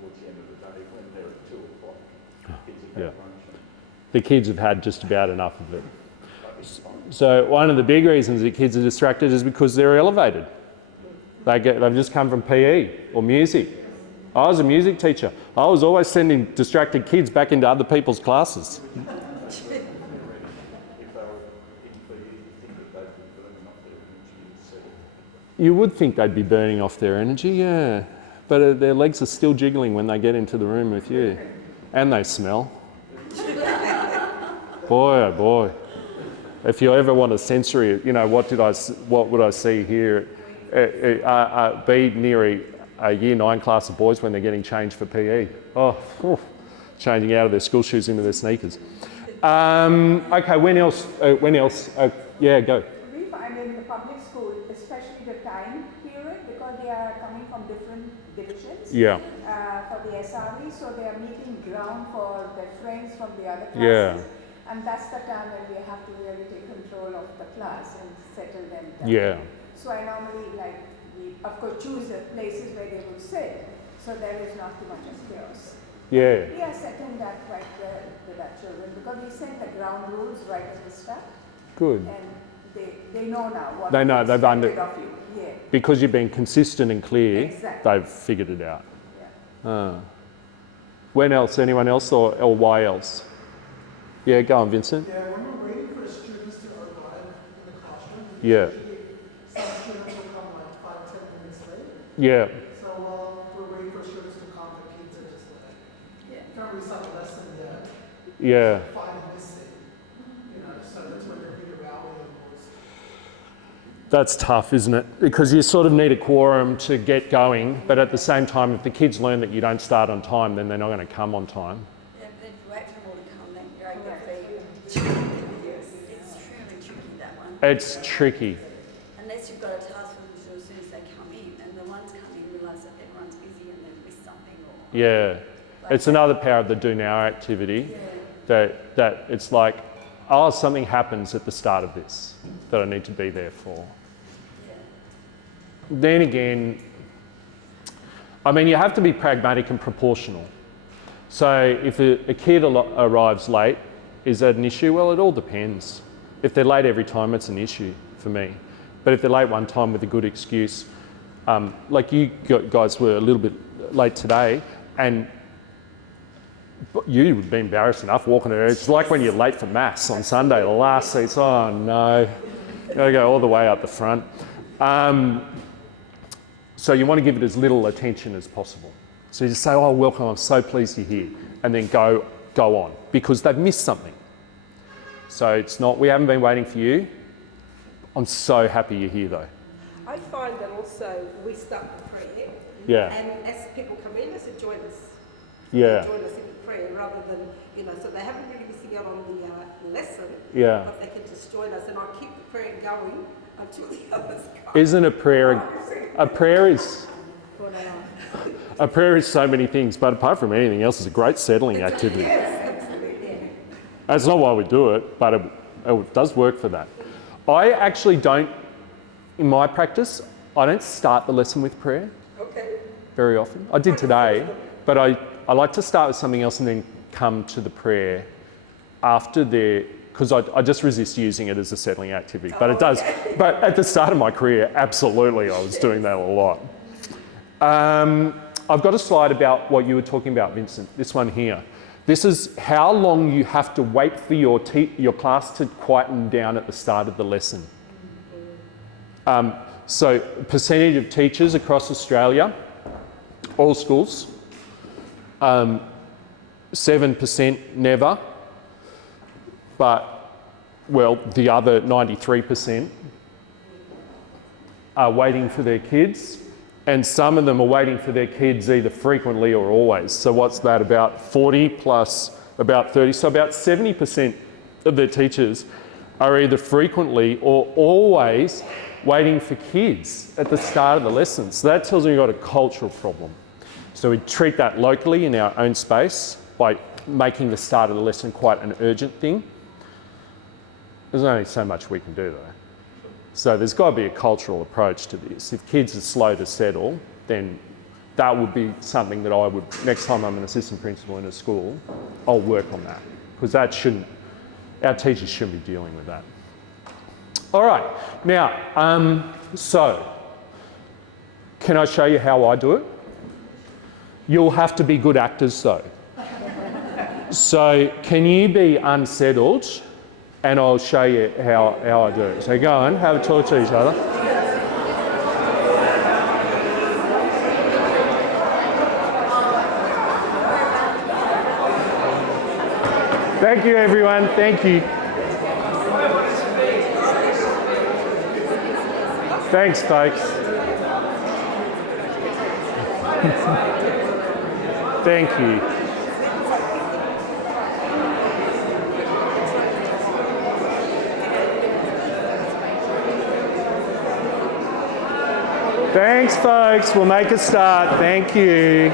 towards the end of the day when they're at 2 o'clock. Kids are The kids have had just about enough of it. So one of the big reasons that kids are distracted is because they're elevated. They've just come from PE or music. I was a music teacher. I was always sending distracted kids back into other people's classes. You would think they'd be burning off their energy, yeah. But their legs are still jiggling when they get into the room with you. And they smell. Boy, oh boy. If you ever want a sensory, what would I see here? Be near a year 9 class of boys when they're getting changed for PE. Changing out of their school shoes into their sneakers. Okay, when else? Yeah, go. We find in the public school, especially the time period, because they are coming from different divisions. Yeah. For the SRE, so they are meeting ground for their friends from the other classes. Yeah. And that's the time when we have to really take control of the class and settle them down. Yeah. So I normally we of course choose the places where they will sit, so there is not too much of chaos. Yeah. We are setting that right there with our children because we set the ground rules right at the start. Good. And they know now what They know, is they've expected of you. Yeah. Because you've been consistent and clear, Exactly. they've figured it out. Yeah. When else? Anyone else or why else? Yeah, go on, Vincent. Yeah, when we're waiting for the students to arrive in the classroom, Yeah. some students will come like 5-10 minutes late. Yeah. So while we're waiting for students to come, the kids are just like, can't really start the lesson yet. Yeah. 5 missing. So that's when they're being evaluated. That's tough, isn't it? Because you sort of need a quorum to get going, but at the same time, if the kids learn that you don't start on time, then they're not going to come on time. Yeah, but if you wait for them all to come, then you're on your feet. It's truly tricky, that one. It's tricky. Unless you've got a task for them to do as soon as they come in, and the ones come in realise that everyone's busy and they've missed something. Yeah. It's another power of the do now activity that it's like, something happens at the start of this that I need to be there for. Then again, you have to be pragmatic and proportional. So if a kid arrives late, is that an issue? Well, it all depends. If they're late every time, it's an issue for me. But if they're late one time with a good excuse, like you guys were a little bit late today, and you would be embarrassed enough walking there. It's like when you're late for maths on Sunday, the last seats, oh no, gotta go all the way up the front. So you want to give it as little attention as possible. So you just say, oh, welcome, I'm so pleased you're here, and then go on, because they've missed something. So it's not, we haven't been waiting for you. I'm so happy you're here though. I find that also we start with prayer. Yeah. And as people come in, they say, join us. Yeah. Join us in prayer rather than, so they haven't really missing out on the lesson. Yeah. But they can just join us and I'll keep the prayer going until the others come. Isn't a prayer is so many things, but apart from anything else, it's a great settling activity. Yes, absolutely. That's not why we do it, but it does work for that. I actually don't, in my practice, I don't start the lesson with prayer very often. I did today, but I like to start with something else and then come to the prayer after because I just resist using it as a settling activity, but it does. But at the start of my career, absolutely, I was doing that a lot. I've got a slide about what you were talking about, Vincent, this one here. This is how long you have to wait for your class to quieten down at the start of the lesson. So percentage of teachers across Australia, all schools, 7% never, but well, the other 93% are waiting for their kids, and some of them are waiting for their kids either frequently or always. So what's that, about 40 plus about 30? So about 70% of their teachers are either frequently or always waiting for kids at the start of the lesson. So that tells me you've got a cultural problem. So we treat that locally in our own space by making the start of the lesson quite an urgent thing. There's only so much we can do though. So there's got to be a cultural approach to this. If kids are slow to settle, then that would be something that I would, next time I'm an assistant principal in a school, I'll work on that. Because that shouldn't, our teachers shouldn't be dealing with that. All right, now, so, can I show you how I do it? You'll have to be good actors though. So, can you be unsettled? And I'll show you how I do it. So go on, have a talk to each other. Thank you, everyone. Thank you. Thanks, folks. Thank you. Thanks, folks. We'll make a start. Thank you.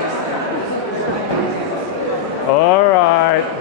All right.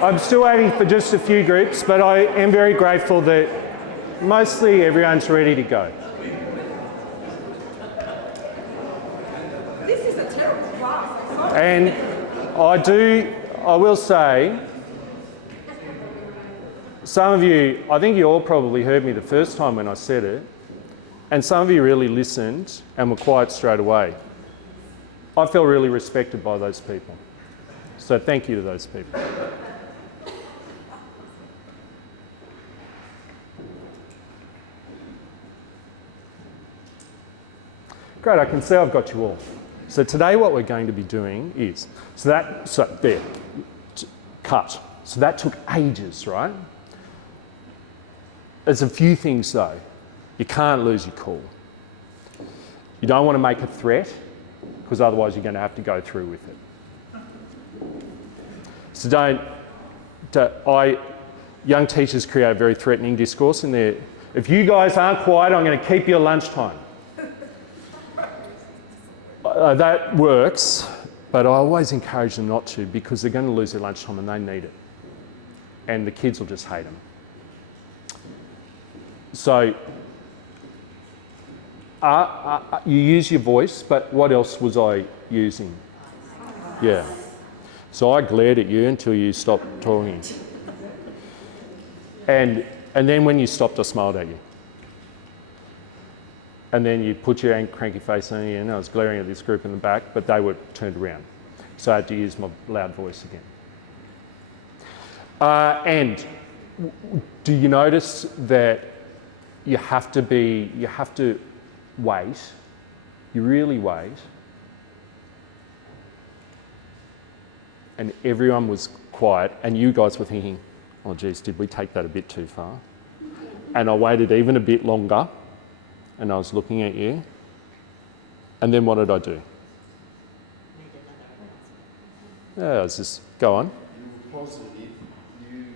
I'm still waiting for just a few groups, but I am very grateful that mostly everyone's ready to go. This is a terrible class. And I will say, some of you, I think you all probably heard me the first time when I said it, and some of you really listened and were quiet straight away. I feel really respected by those people. So thank you to those people. Great, I can see I've got you all. So today what we're going to be doing is, cut. So that took ages, right? There's a few things though. You can't lose your cool. You don't want to make a threat, because otherwise you're going to have to go through with it. So young teachers create a very threatening discourse in there. If you guys aren't quiet, I'm going to keep your lunchtime. That works, but I always encourage them not to, because they're going to lose their lunchtime and they need it. And the kids will just hate them. So, you use your voice, but what else was I using? Yeah. So I glared at you until you stopped talking. And then when you stopped, I smiled at you. And then you put your cranky face on you, and I was glaring at this group in the back, but they were turned around. So I had to use my loud voice again. And do you notice that you have to wait, you really wait, and everyone was quiet, and you guys were thinking, oh geez, did we take that a bit too far? And I waited even a bit longer, and I was looking at you, and then what did I do? Yeah, I was just, go on. You were positive, you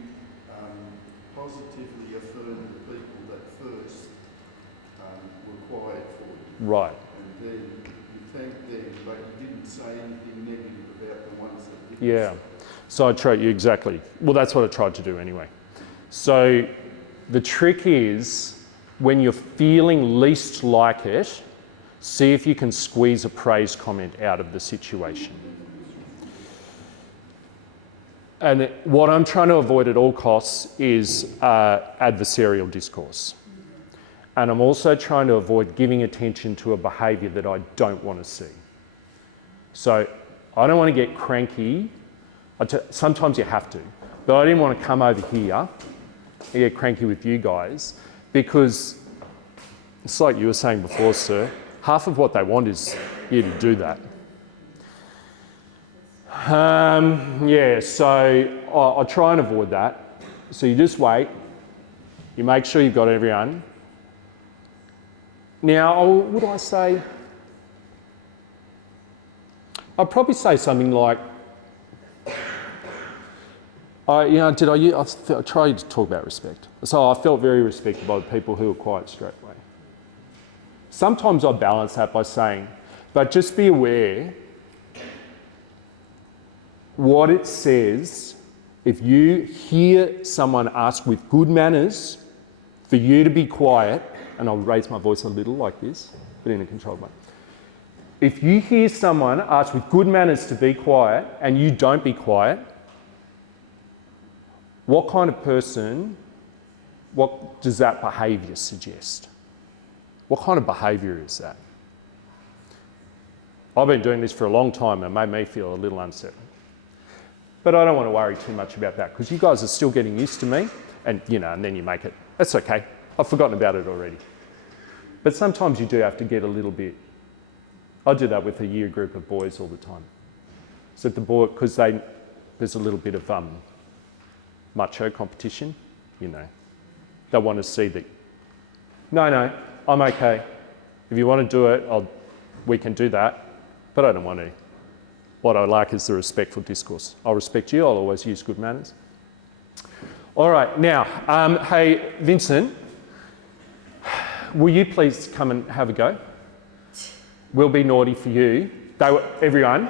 positively affirmed the people that first were quiet for you. Right. And then you thanked them, but you didn't say anything negative about the ones that didn't. Yeah. So I tried, exactly. Well, that's what I tried to do anyway. So the trick is, when you're feeling least like it, see if you can squeeze a praise comment out of the situation. And what I'm trying to avoid at all costs is adversarial discourse. And I'm also trying to avoid giving attention to a behaviour that I don't want to see. So I don't want to get cranky. Sometimes you have to. But I didn't want to come over here and get cranky with you guys, because it's like you were saying before, sir, half of what they want is you to do that. Yeah, so I'll try and avoid that. So you just wait. You make sure you've got everyone. Now, would I say? I'd probably say something like, I tried to talk about respect. So I felt very respected by the people who were quiet straight away. Sometimes I balance that by saying, but just be aware what it says. If you hear someone ask with good manners for you to be quiet, and I'll raise my voice a little like this, but in a controlled way. If you hear someone ask with good manners to be quiet and you don't be quiet, what kind of person, what does that behaviour suggest? What kind of behaviour is that? I've been doing this for a long time and it made me feel a little uncertain. But I don't want to worry too much about that because you guys are still getting used to me and then you make it. That's okay. I've forgotten about it already. But sometimes you do have to get a little bit. I do that with a year group of boys all the time. So the boy, because there's a little bit of macho competition, They want to see that, no, I'm okay. If you want to do it, we can do that, but I don't want to. What I like is the respectful discourse. I'll respect you, I'll always use good manners. All right, now, hey, Vincent, will you please come and have a go? We'll be naughty for you. Everyone,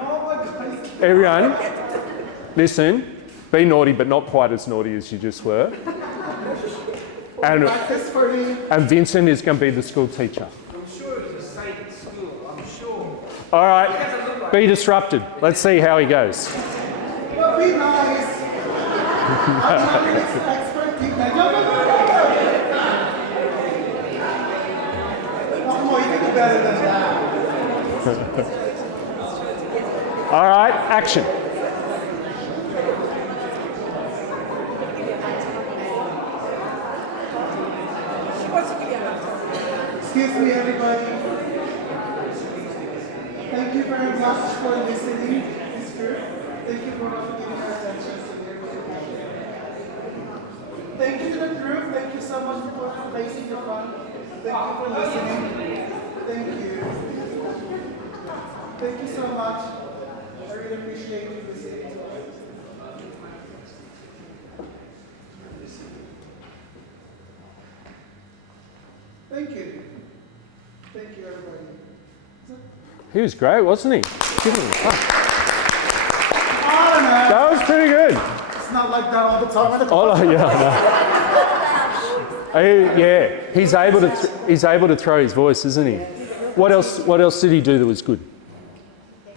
listen, be naughty, but not quite as naughty as you just were. And Vincent is going to be the school teacher. I'm sure it was a safe school, I'm sure. All right, be disrupted. Let's see how he goes. Well, be nice. I'm not an expert teacher. No. Oh, you can do better than that. All right, action. Excuse me, everybody. Thank you very much for listening to this group. Thank you for giving our attention today. Thank you to the group. Thank you so much for facing the fun. Thank you for listening. Thank you. Thank you so much. I really appreciate you listening to us. Thank you. Thank you, everybody. He was great, wasn't he? Give him a clap. I don't know. That was pretty good. It's not like that all the time. He's able to throw his voice, isn't he? What else did he do that was good?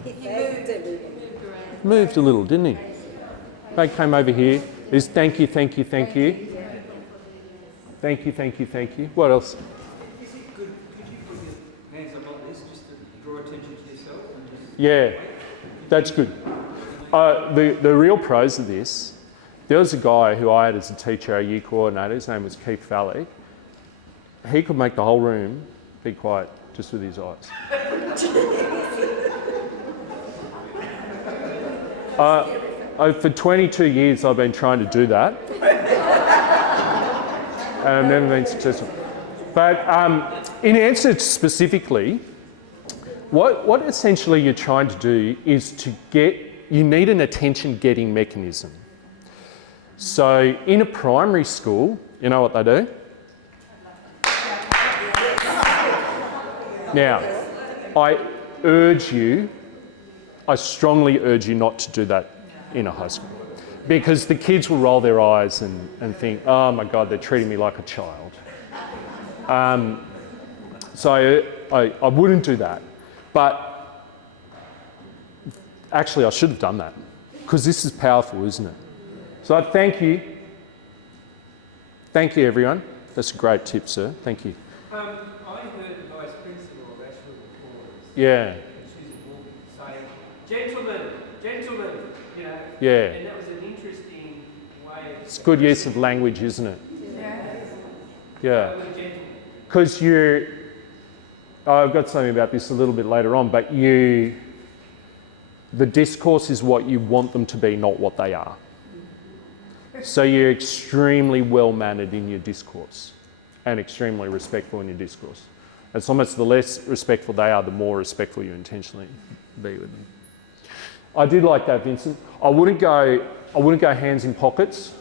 He moved a little. Moved a little, didn't he? They came over here. Is thank you. Thank you. Thank you. What else? Is it good? Could you put your hands up like this just to draw attention to yourself? Yeah, that's good. The real pros of this, there was a guy who I had as a teacher, our year coordinator, his name was Keith Valley. He could make the whole room be quiet just with his eyes. For 22 years I've been trying to do that. And I've never been successful. But in answer specifically, what essentially you're trying to do is you need an attention-getting mechanism. So in a primary school, you know what they do? Now, I strongly urge you not to do that in a high school. Because the kids will roll their eyes and think, oh my God, they're treating me like a child. So I wouldn't do that. But actually I should have done that because this is powerful, isn't it? So I thank you. Thank you, everyone. That's a great tip, sir. Thank you. I heard the vice principal of Ashfield Quarters. Yeah. Susan Morgan saying, gentlemen, gentlemen, you know. Yeah. And that was an interesting way of... It's good use of language, isn't it? Yeah. Yeah. Because I've got something about this a little bit later on, but the discourse is what you want them to be, not what they are. So you're extremely well-mannered in your discourse and extremely respectful in your discourse. It's almost the less respectful they are, the more respectful you intentionally be with them. I did like that, Vincent. I wouldn't go hands in pockets,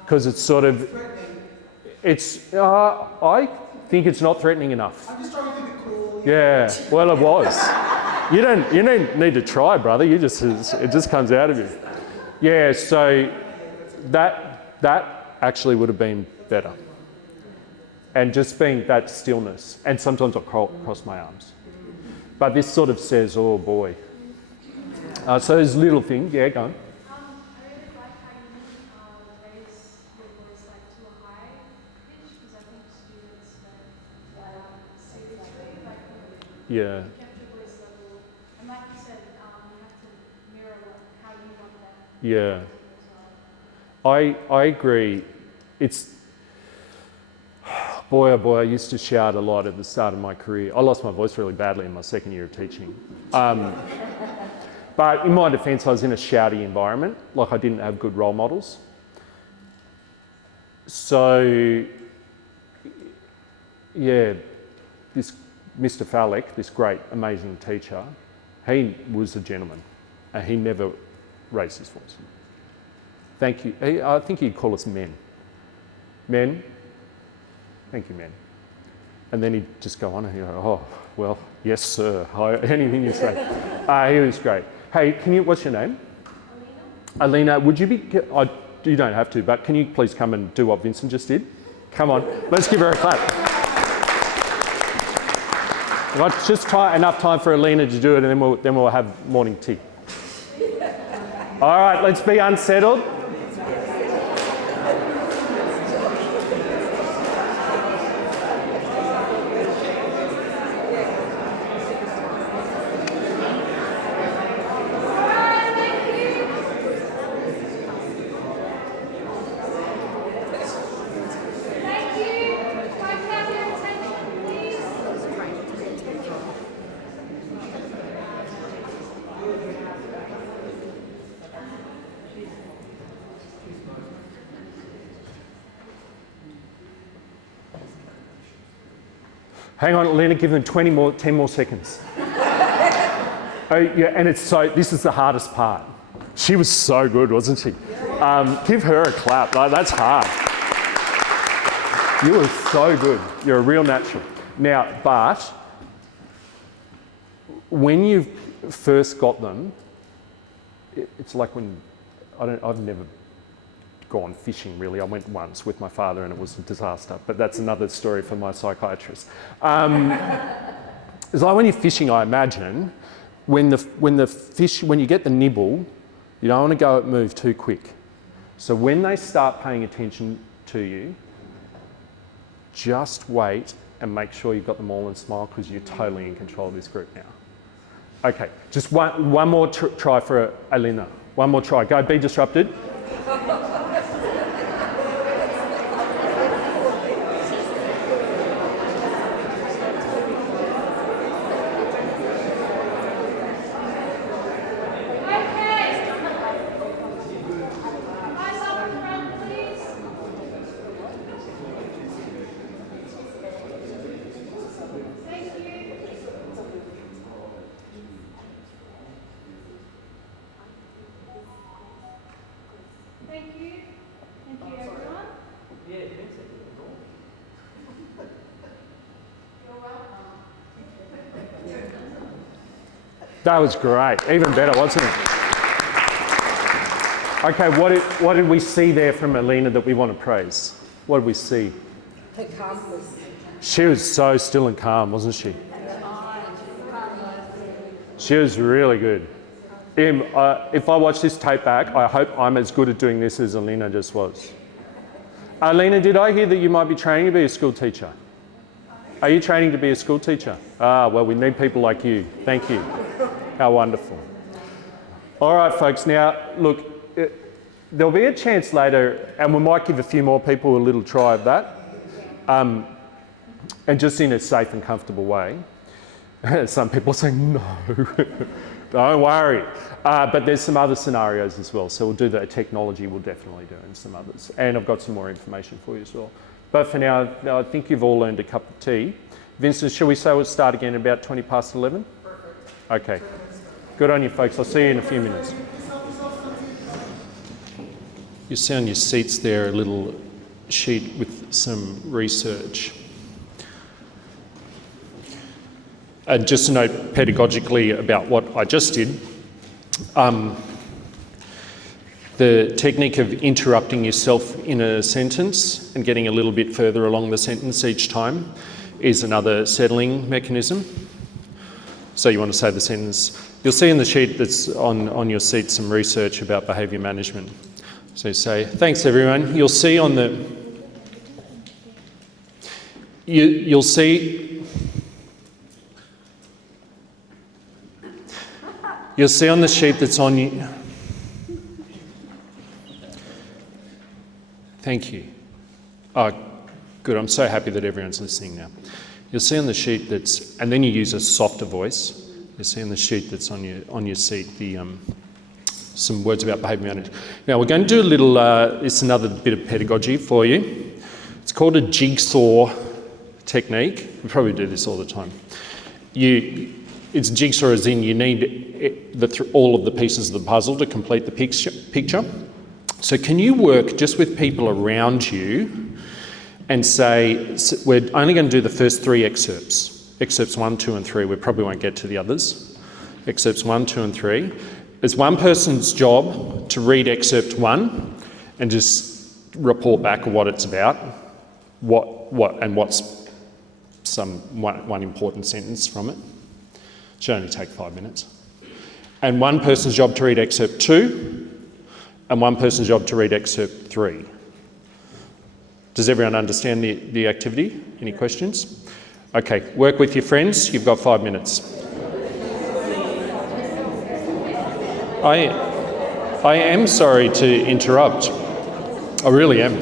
because it's sort of, I think it's not threatening enough. I'm just trying to think of cool. Yeah, well, it was. You don't need to try, brother. It just comes out of you. Yeah, so that actually would have been better. And just being that stillness. And sometimes I cross my arms. But this sort of says, oh boy. So there's little things. Yeah, go on. I really like how you raise your voice to a high pitch, because I think students seriously, Yeah. you kept your voice level, and like you said, you have to mirror how you want that. Yeah. I agree. It's, boy oh boy, I used to shout a lot at the start of my career. I lost my voice really badly in my second year of teaching. But in my defence, I was in a shouty environment, like I didn't have good role models. So, yeah, this Mr. Fallick, this great, amazing teacher, he was a gentleman and he never raised his voice. Thank you. I think he'd call us men. Men? Thank you, men. And then he'd just go on and he'd go, oh, well, yes, sir. Anything you say. He was great. Hey, what's your name? Alina. Alina, would you be, you don't have to, but can you please come and do what Vincent just did? Come on, let's give her a clap. I've got just enough time for Alina to do it, and then we'll have morning tea. All right, let's be unsettled. Hang on, Alina, give them 10 more seconds. Oh, yeah, and this is the hardest part. She was so good, wasn't she? Give her a clap, that's hard. You were so good. You're a real natural. Now, but when you first got them, it's like when, I've never gone fishing really. I went once with my father and it was a disaster, but that's another story for my psychiatrist. It's like when you're fishing, I imagine, when you get the nibble, you don't want to move too quick. So when they start paying attention to you, just wait and make sure you've got them all and smile, because you're totally in control of this group now. Okay, just one more try for Alina. One more try. Go, be disrupted. That was great. Even better, wasn't it? Okay, what did we see there from Alina that we want to praise? What did we see? Her calmness. She was so still and calm, wasn't she? She was really good. If I watch this tape back, I hope I'm as good at doing this as Alina just was. Alina, did I hear that you might be training to be a school teacher? Are you training to be a school teacher? Ah, well, we need people like you. Thank you. How wonderful. All right, folks. Now, look, there'll be a chance later, and we might give a few more people a little try of that, and just in a safe and comfortable way. Some people are saying, no, don't worry. But there's some other scenarios as well. So we'll do the technology, we'll definitely do, and some others. And I've got some more information for you as well. But for now, I think you've all earned a cup of tea. Vincent, shall we say we'll start again at about 11:20? Perfect. Okay. Good on you, folks. I'll see you in a few minutes. You see on your seats there a little sheet with some research. And just to note pedagogically about what I just did, the technique of interrupting yourself in a sentence and getting a little bit further along the sentence each time is another settling mechanism. So you want to say the sentence. You'll see in the sheet that's on your seat some research about behaviour management. So you say, thanks everyone. You'll see on the... You'll see on the sheet that's on you... Thank you. Oh, good. I'm so happy that everyone's listening now. You'll see on the sheet that's... And then you use a softer voice. You'll see on the sheet that's on your seat the some words about behaviour management. Now, we're going to do a little... it's another bit of pedagogy for you. It's called a jigsaw technique. We probably do this all the time. It's jigsaw as in you need all of the pieces of the puzzle to complete the picture. So can you work just with people around you and say, we're only going to do the first 3 excerpts. Excerpts 1, 2 and 3. We probably won't get to the others. Excerpts 1, 2 and 3. It's one person's job to read excerpt 1 and just report back what it's about, what's one important sentence from it. Should only take 5 minutes. And one person's job to read excerpt 2 and one person's job to read excerpt 3. Does everyone understand the activity? Any questions? Okay, work with your friends. You've got 5 minutes. I am sorry to interrupt. I really am.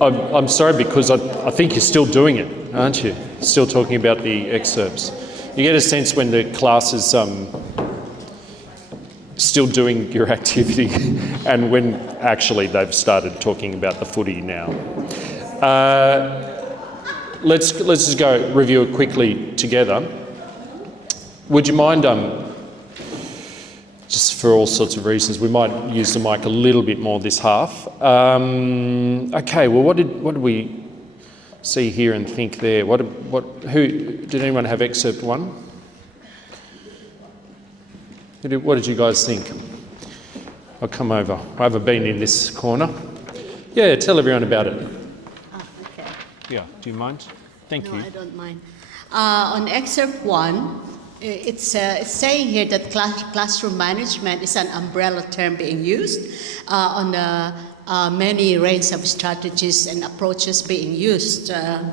I'm sorry because I think you're still doing it, aren't you? Still talking about the excerpts. You get a sense when the class is still doing your activity and when actually they've started talking about the footy now. Let's just go review it quickly together. Would you mind, just for all sorts of reasons, we might use the mic a little bit more this half. Okay, well, what did we see here and think there? Did anyone have excerpt 1? What did you guys think? I'll come over. I haven't been in this corner. Yeah, tell everyone about it. Okay. Yeah, do you mind? Thank you. No, I don't mind. On excerpt 1, it's saying here that classroom management is an umbrella term being used on the many range of strategies and approaches being used to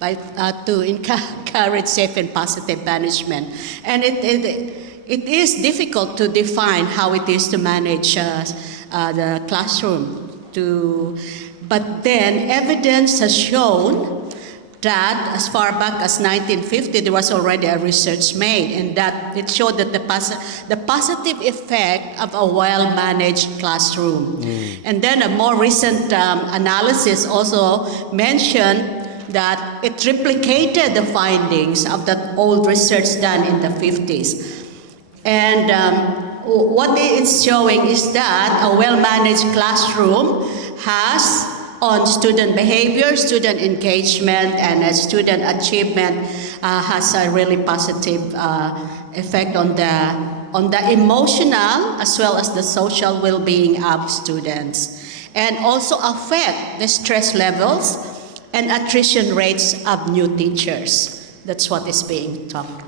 encourage safe and positive management. And it is difficult to define how it is to manage the classroom. But then evidence has shown that as far back as 1950, there was already a research made, and that it showed that the positive effect of a well-managed classroom. And then a more recent analysis also mentioned that it replicated the findings of that old research done in the 50s. And what it's showing is that a well-managed classroom has on student behavior, student engagement, and student achievement has a really positive effect on the emotional as well as the social well-being of students, and also affect the stress levels and attrition rates of new teachers. That's what is being talked on.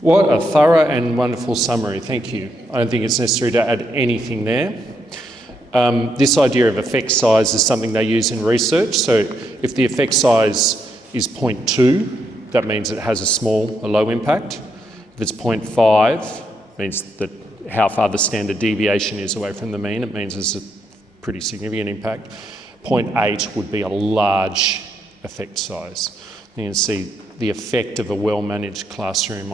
What a thorough and wonderful summary. Thank you. I don't think it's necessary to add anything there. This idea of effect size is something they use in research. So if the effect size is 0.2, that means it has a low impact. If it's 0.5, it means that how far the standard deviation is away from the mean. It means it's a pretty significant impact. 0.8 would be a large effect size. You can see the effect of a well-managed classroom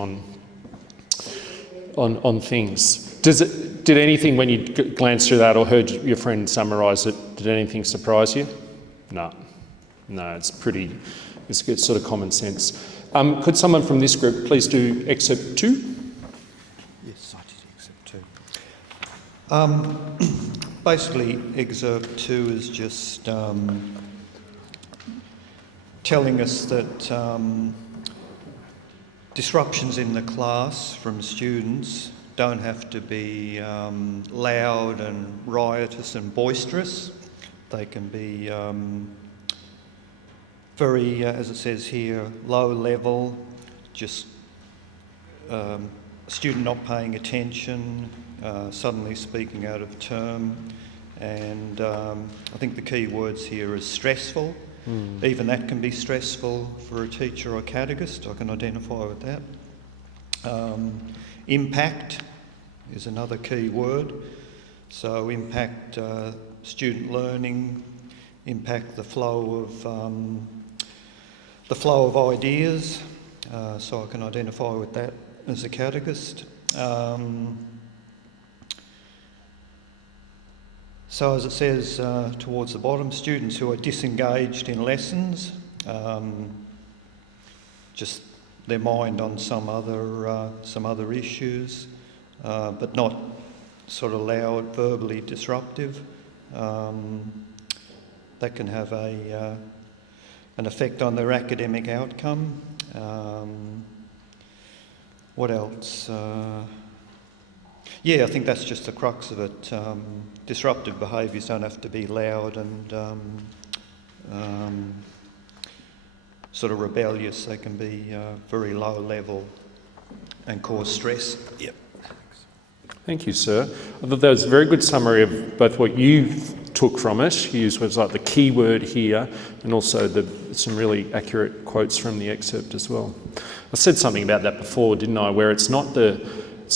on things. Did anything, when you glanced through that or heard your friend summarise it, did anything surprise you? No, it's good sort of common sense. Could someone from this group please do excerpt 2? Yes, I did excerpt 2. Basically, excerpt 2 is just telling us that disruptions in the class from students don't have to be loud and riotous and boisterous. They can be very, as it says here, low level, just a student not paying attention, suddenly speaking out of term, and I think the key words here is stressful. Even that can be stressful for a teacher or catechist. I can identify with that. Impact is another key word. So impact student learning, impact the flow of ideas. So I can identify with that as a catechist. So as it says towards the bottom, students who are disengaged in lessons, just their mind on some other issues, but not sort of loud, verbally disruptive. That can have an effect on their academic outcome. What else? Yeah, I think that's just the crux of it. Disruptive behaviours don't have to be loud and sort of rebellious. They can be very low level and cause stress. Yep. Thank you, sir. I thought that was a very good summary of both what you took from it. You used words like the key word here, and also some really accurate quotes from the excerpt as well. I said something about that before, didn't I? Where it's not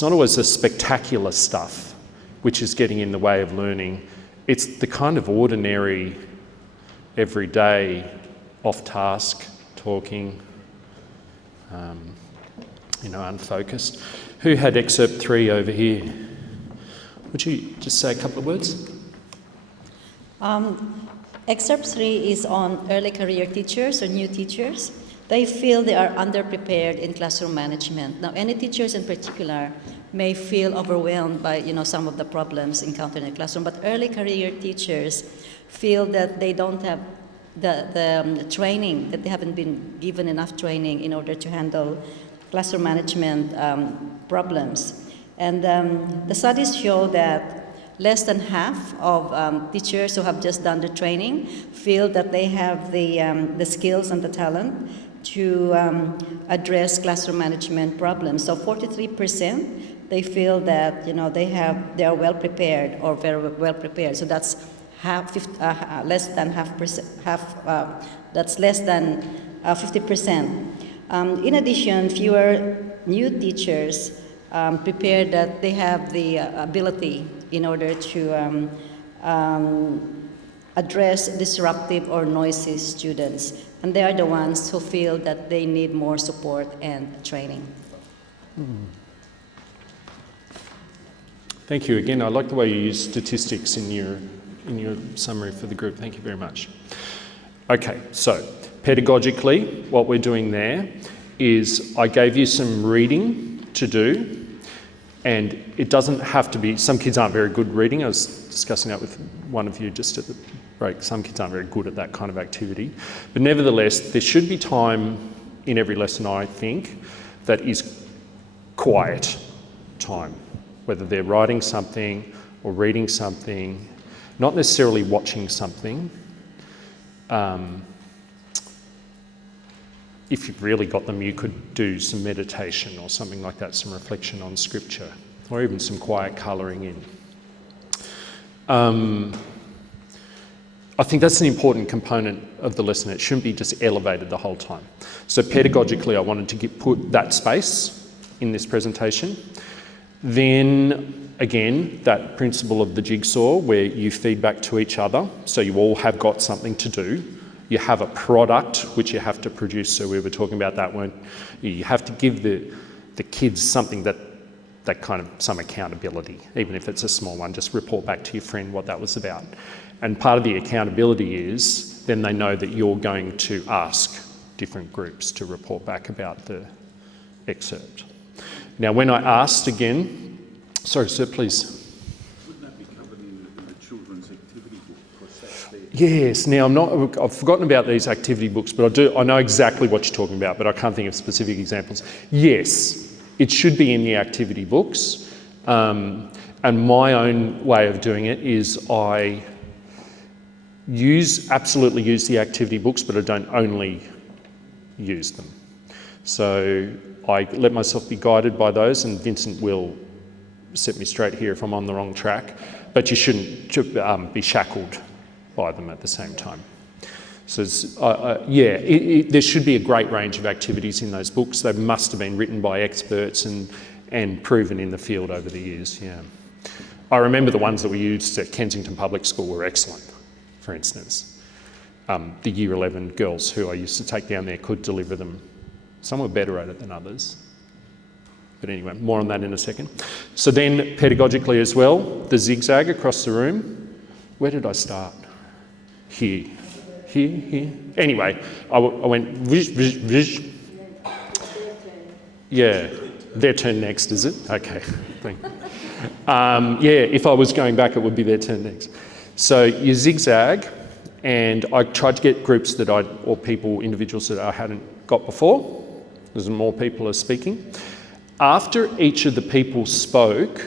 always the spectacular stuff which is getting in the way of learning. It's the kind of ordinary, everyday, off-task talking, unfocused. Who had excerpt 3 over here? Would you just say a couple of words? Excerpt 3 is on early career teachers or new teachers. They feel they are underprepared in classroom management. Now, any teachers in particular may feel overwhelmed by some of the problems encountered in the classroom, but early career teachers feel that they don't have the training, that they haven't been given enough training in order to handle classroom management problems. And the studies show that less than half of teachers who have just done the training feel that they have the skills and the talent to address classroom management problems. So 43%, they feel that they are well prepared or very well prepared. So that's less than that's less than 50%. In addition, fewer new teachers prepare that they have the ability in order to address disruptive or noisy students. And they are the ones who feel that they need more support and training. Thank you again. I like the way you use statistics in your summary for the group. Thank you very much. Okay, so pedagogically, what we're doing there is I gave you some reading to do, and it doesn't have to be, some kids aren't very good reading. I was discussing that with one of you just at the break. Some kids aren't very good at that kind of activity. But nevertheless, there should be time in every lesson, I think, that is quiet time, whether they're writing something or reading something, not necessarily watching something. If you've really got them, you could do some meditation or something like that, some reflection on scripture, or even some quiet colouring in. I think that's an important component of the lesson. It shouldn't be just elevated the whole time. So pedagogically, I wanted to put that space in this presentation. Then, again, that principle of the jigsaw where you feed back to each other, so you all have got something to do. You have a product which you have to produce, so we were talking about that one. You have to give the kids something that kind of some accountability, even if it's a small one. Just report back to your friend what that was about. And part of the accountability is then they know that you're going to ask different groups to report back about the excerpt. Now, when I asked again, sorry, sir, please. Wouldn't that be covered in the children's activity book? Because that's there. Yes. Now, I've forgotten about these activity books, but I know exactly what you're talking about, but I can't think of specific examples. Yes, it should be in the activity books. And my own way of doing it is I absolutely use the activity books, but I don't only use them. So I let myself be guided by those, and Vincent will set me straight here if I'm on the wrong track, but you shouldn't be shackled by them at the same time. So there should be a great range of activities in those books. They must have been written by experts and proven in the field over the years, yeah. I remember the ones that we used at Kensington Public School were excellent, for instance. The Year 11 girls who I used to take down there could deliver them. Some were better at it than others. But anyway, more on that in a second. So then, pedagogically as well, the zigzag across the room. Where did I start? Here. Anyway, I went vish, vish, vish. Yeah, their turn next, is it? Okay. If I was going back, it would be their turn next. So you zigzag, and I tried to get groups or people, individuals that I hadn't got before, because more people are speaking. After each of the people spoke,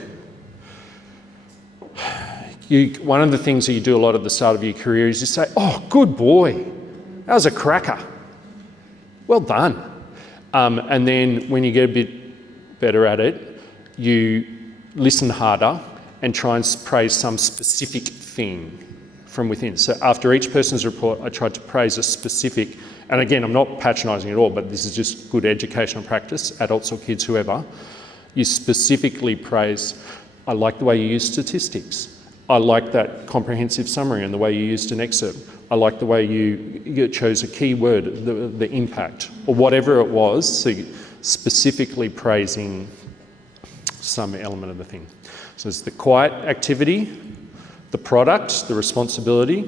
one of the things that you do a lot at the start of your career is you say, "Oh, good boy, that was a cracker. Well done." And then when you get a bit better at it, you listen harder and try and praise some specific thing from within. So after each person's report, I tried to praise a specific, and again, I'm not patronising at all, but this is just good educational practice, adults or kids, whoever. You specifically praise, "I like the way you use statistics. I like that comprehensive summary and the way you used an excerpt. I like the way you chose a key word, the impact," or whatever it was. So specifically praising some element of the thing. So it's the quiet activity, the product, the responsibility,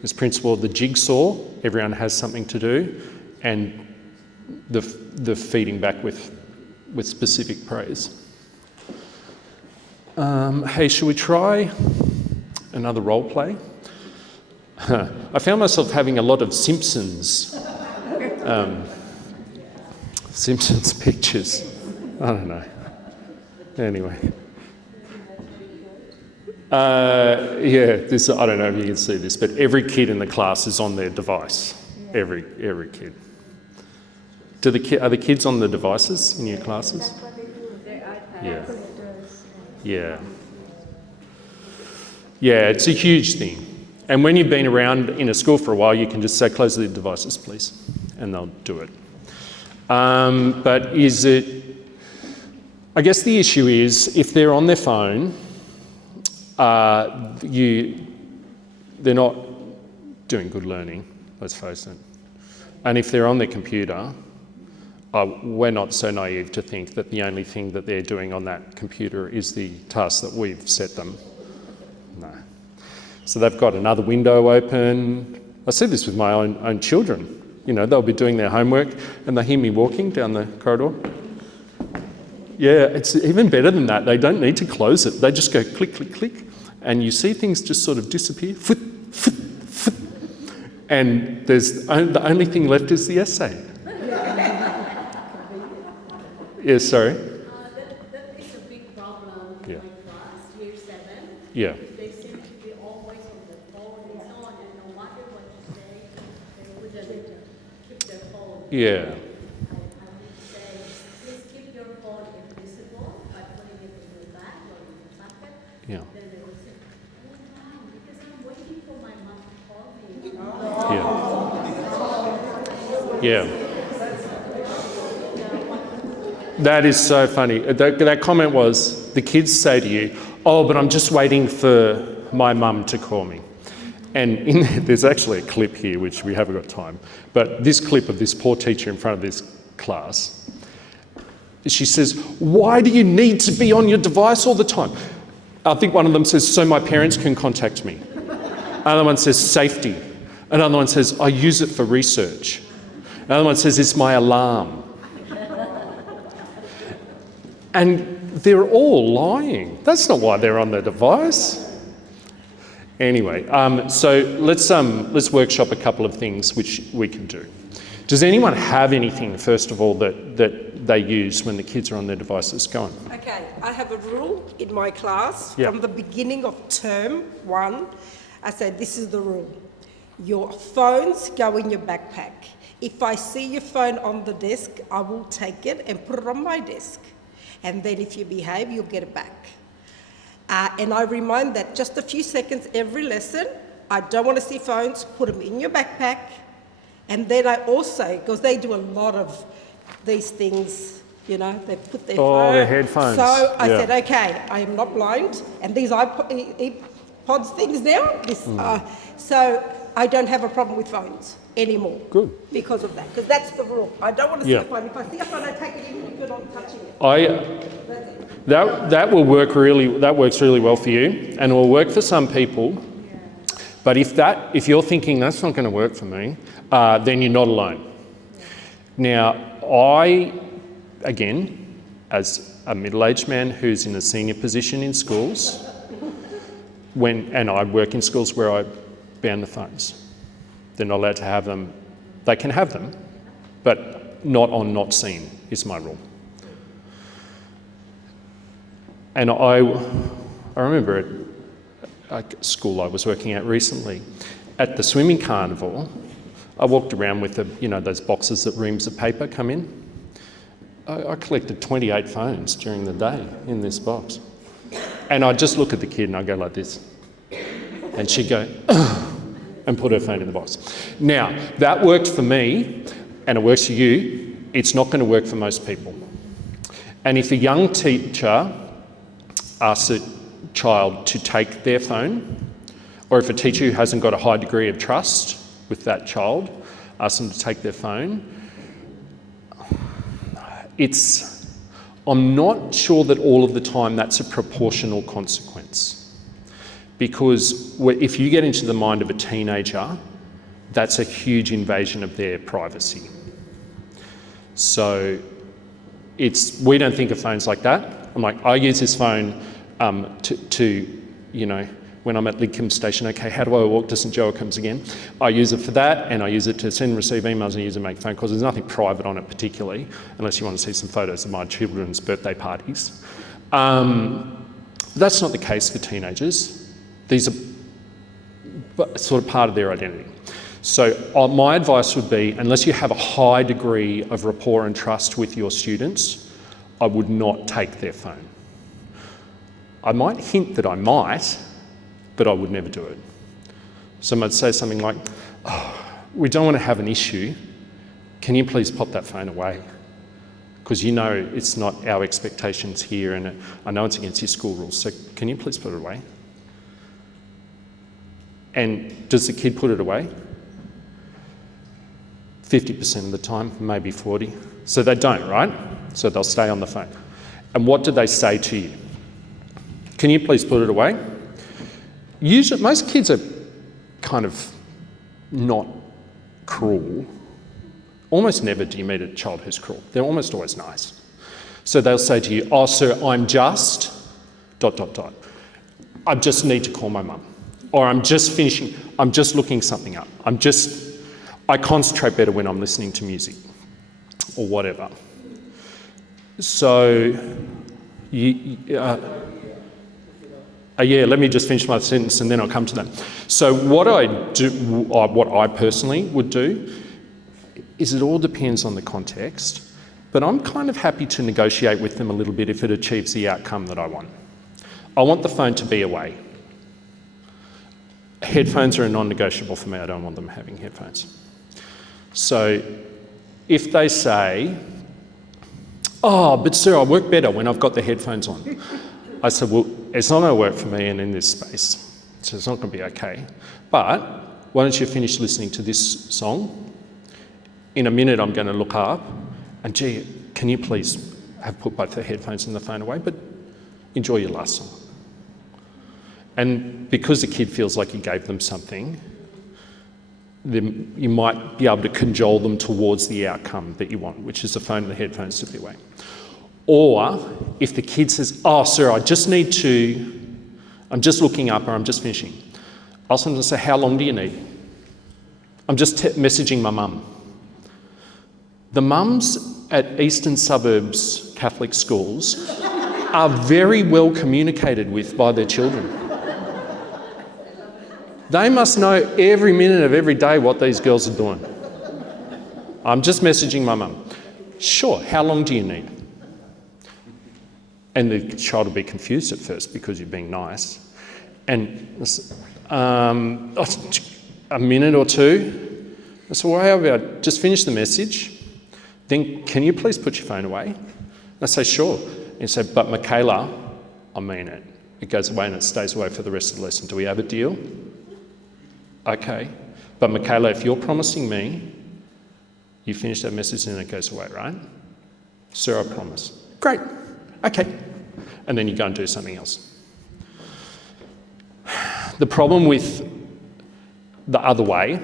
this principle of the jigsaw, everyone has something to do, and the feeding back with specific praise. Hey, should we try another role play? I found myself having a lot of Simpsons pictures. I don't know. Anyway. I don't know if you can see this, but every kid in the class is on their device. Every kid. Are the kids on the devices in your classes? Yeah. Yeah, it's a huge thing. And when you've been around in a school for a while, you can just say, "Close the devices, please," and they'll do it. But I guess the issue is, if they're on their phone, they're not doing good learning, let's face it. And if they're on their computer, we're not so naive to think that the only thing that they're doing on that computer is the task that we've set them. No. So they've got another window open. I see this with my own children. You know, they'll be doing their homework and they hear me walking down the corridor. Yeah, it's even better than that. They don't need to close it. They just go click, click, click, and you see things just sort of disappear. Foot, foot, foot. And the only thing left is the essay. Yeah, sorry. That is a big problem in my class, year 7. Yeah. They seem to be always on the phone and so on, and no matter what you say, they wouldn't keep their phone. Yeah. I would say, please keep your phone invisible by putting it in your bag or in your pocket. Yeah. Then they would say, "Oh, wow, Yeah. That is so funny. That comment was, the kids say to you, oh, but I'm just waiting for my mum to call me. And there's actually a clip here, which we haven't got time, but this clip of this poor teacher in front of this class, she says, why do you need to be on your device all the time? I think one of them says, so my parents can contact me. Another one says, safety. Another one says, I use it for research. Another one says, it's my alarm. And they're all lying. That's not why they're on the device. Anyway, so let's workshop a couple of things which we can do. Does anyone have anything, first of all, that they use when the kids are on their devices? Go on. Okay, I have a rule in my class Yep. from the beginning of term 1. I say, this is the rule. Your phones go in your backpack. If I see your phone on the desk, I will take it and put it on my desk. And then if you behave, you'll get it back. And I remind that just a few seconds every lesson. I don't want to see phones, put them in your backpack. And then I also, because they do a lot of these things, you know, they put their phone. their headphones. So I Yeah. said, okay, I am not blind. And these iPods things now, so I don't have a problem with phones anymore. Good. Because of that, because that's the rule. I don't want to see Yeah. a phone. If I see a phone, I take it even if you're not touching it. That works really well for you, and it will work for some people. But if you're thinking that's not going to work for me, then you're not alone. Now, again, as a middle-aged man who's in a senior position in schools, and I work in schools where I ban the phones. They're not allowed to have them. They can have them, but not seen is my rule. And I remember at a school I was working at recently, at the swimming carnival, I walked around with those boxes that reams of paper come in. I collected 28 phones during the day in this box. And I'd just look at the kid and I'd go like this. And she'd go, and put her phone in the box. Now, that worked for me, and it works for you. It's not going to work for most people. And if a young teacher asks a child to take their phone, or if a teacher who hasn't got a high degree of trust with that child asks them to take their phone, I'm not sure that all of the time that's a proportional consequence. Because if you get into the mind of a teenager, that's a huge invasion of their privacy. So we don't think of phones like that. I'm like, I use this phone when I'm at Lidcombe Station, okay, how do I walk to St Joachim's again? I use it for that, and I use it to send and receive emails, and I use it to make phone calls. There's nothing private on it particularly, unless you want to see some photos of my children's birthday parties. That's not the case for teenagers. These are sort of part of their identity. So my advice would be, unless you have a high degree of rapport and trust with your students, I would not take their phone. I might hint that I might, but I would never do it. So I might say something like, we don't want to have an issue. Can you please pop that phone away? Because you know it's not our expectations here, and I know it's against your school rules, so can you please put it away? And does the kid put it away? 50% of the time, maybe 40%. So they don't, right? So they'll stay on the phone. And what do they say to you? Can you please put it away? Usually, most kids are kind of not cruel. Almost never do you meet a child who's cruel. They're almost always nice. So they'll say to you, oh, sir, I'm just ... I just need to call my mum. Or I'm just looking something up. I concentrate better when I'm listening to music or whatever. So, let me just finish my sentence and then I'll come to that. So what I personally would do is it all depends on the context, but I'm kind of happy to negotiate with them a little bit if it achieves the outcome that I want. I want the phone to be away. Headphones are a non-negotiable for me. I don't want them having headphones. So if they say, "Oh, but sir, I work better when I've got the headphones on." I said, "Well, it's not going to work for me and in this space, so it's not going to be okay. But why don't you finish listening to this song? In a minute, I'm going to look up, and gee, can you please have put both the headphones and the phone away, but enjoy your last song." And because the kid feels like you gave them something, then you might be able to cajole them towards the outcome that you want, which is the phone and the headphones to be away. Or if the kid says, "Oh, sir, I'm just looking up or I'm just finishing," I'll sometimes say, "How long do you need?" I'm just messaging my mum. The mums at eastern suburbs Catholic schools are very well communicated with by their children. They must know every minute of every day what these girls are doing. I'm just messaging my mum. "Sure, how long do you need?" And the child will be confused at first because you're being nice. And a minute or two. I said, "Well, how about just finish the message? Then can you please put your phone away?" And I say, "Sure." And he said, "But Michaela, I mean it. It goes away and it stays away for the rest of the lesson. Do we have a deal?" "Okay. But Michaela, if you're promising me, you finish that message and it goes away, right?" "Sir, I promise." "Great. Okay." And then you go and do something else. The problem with the other way,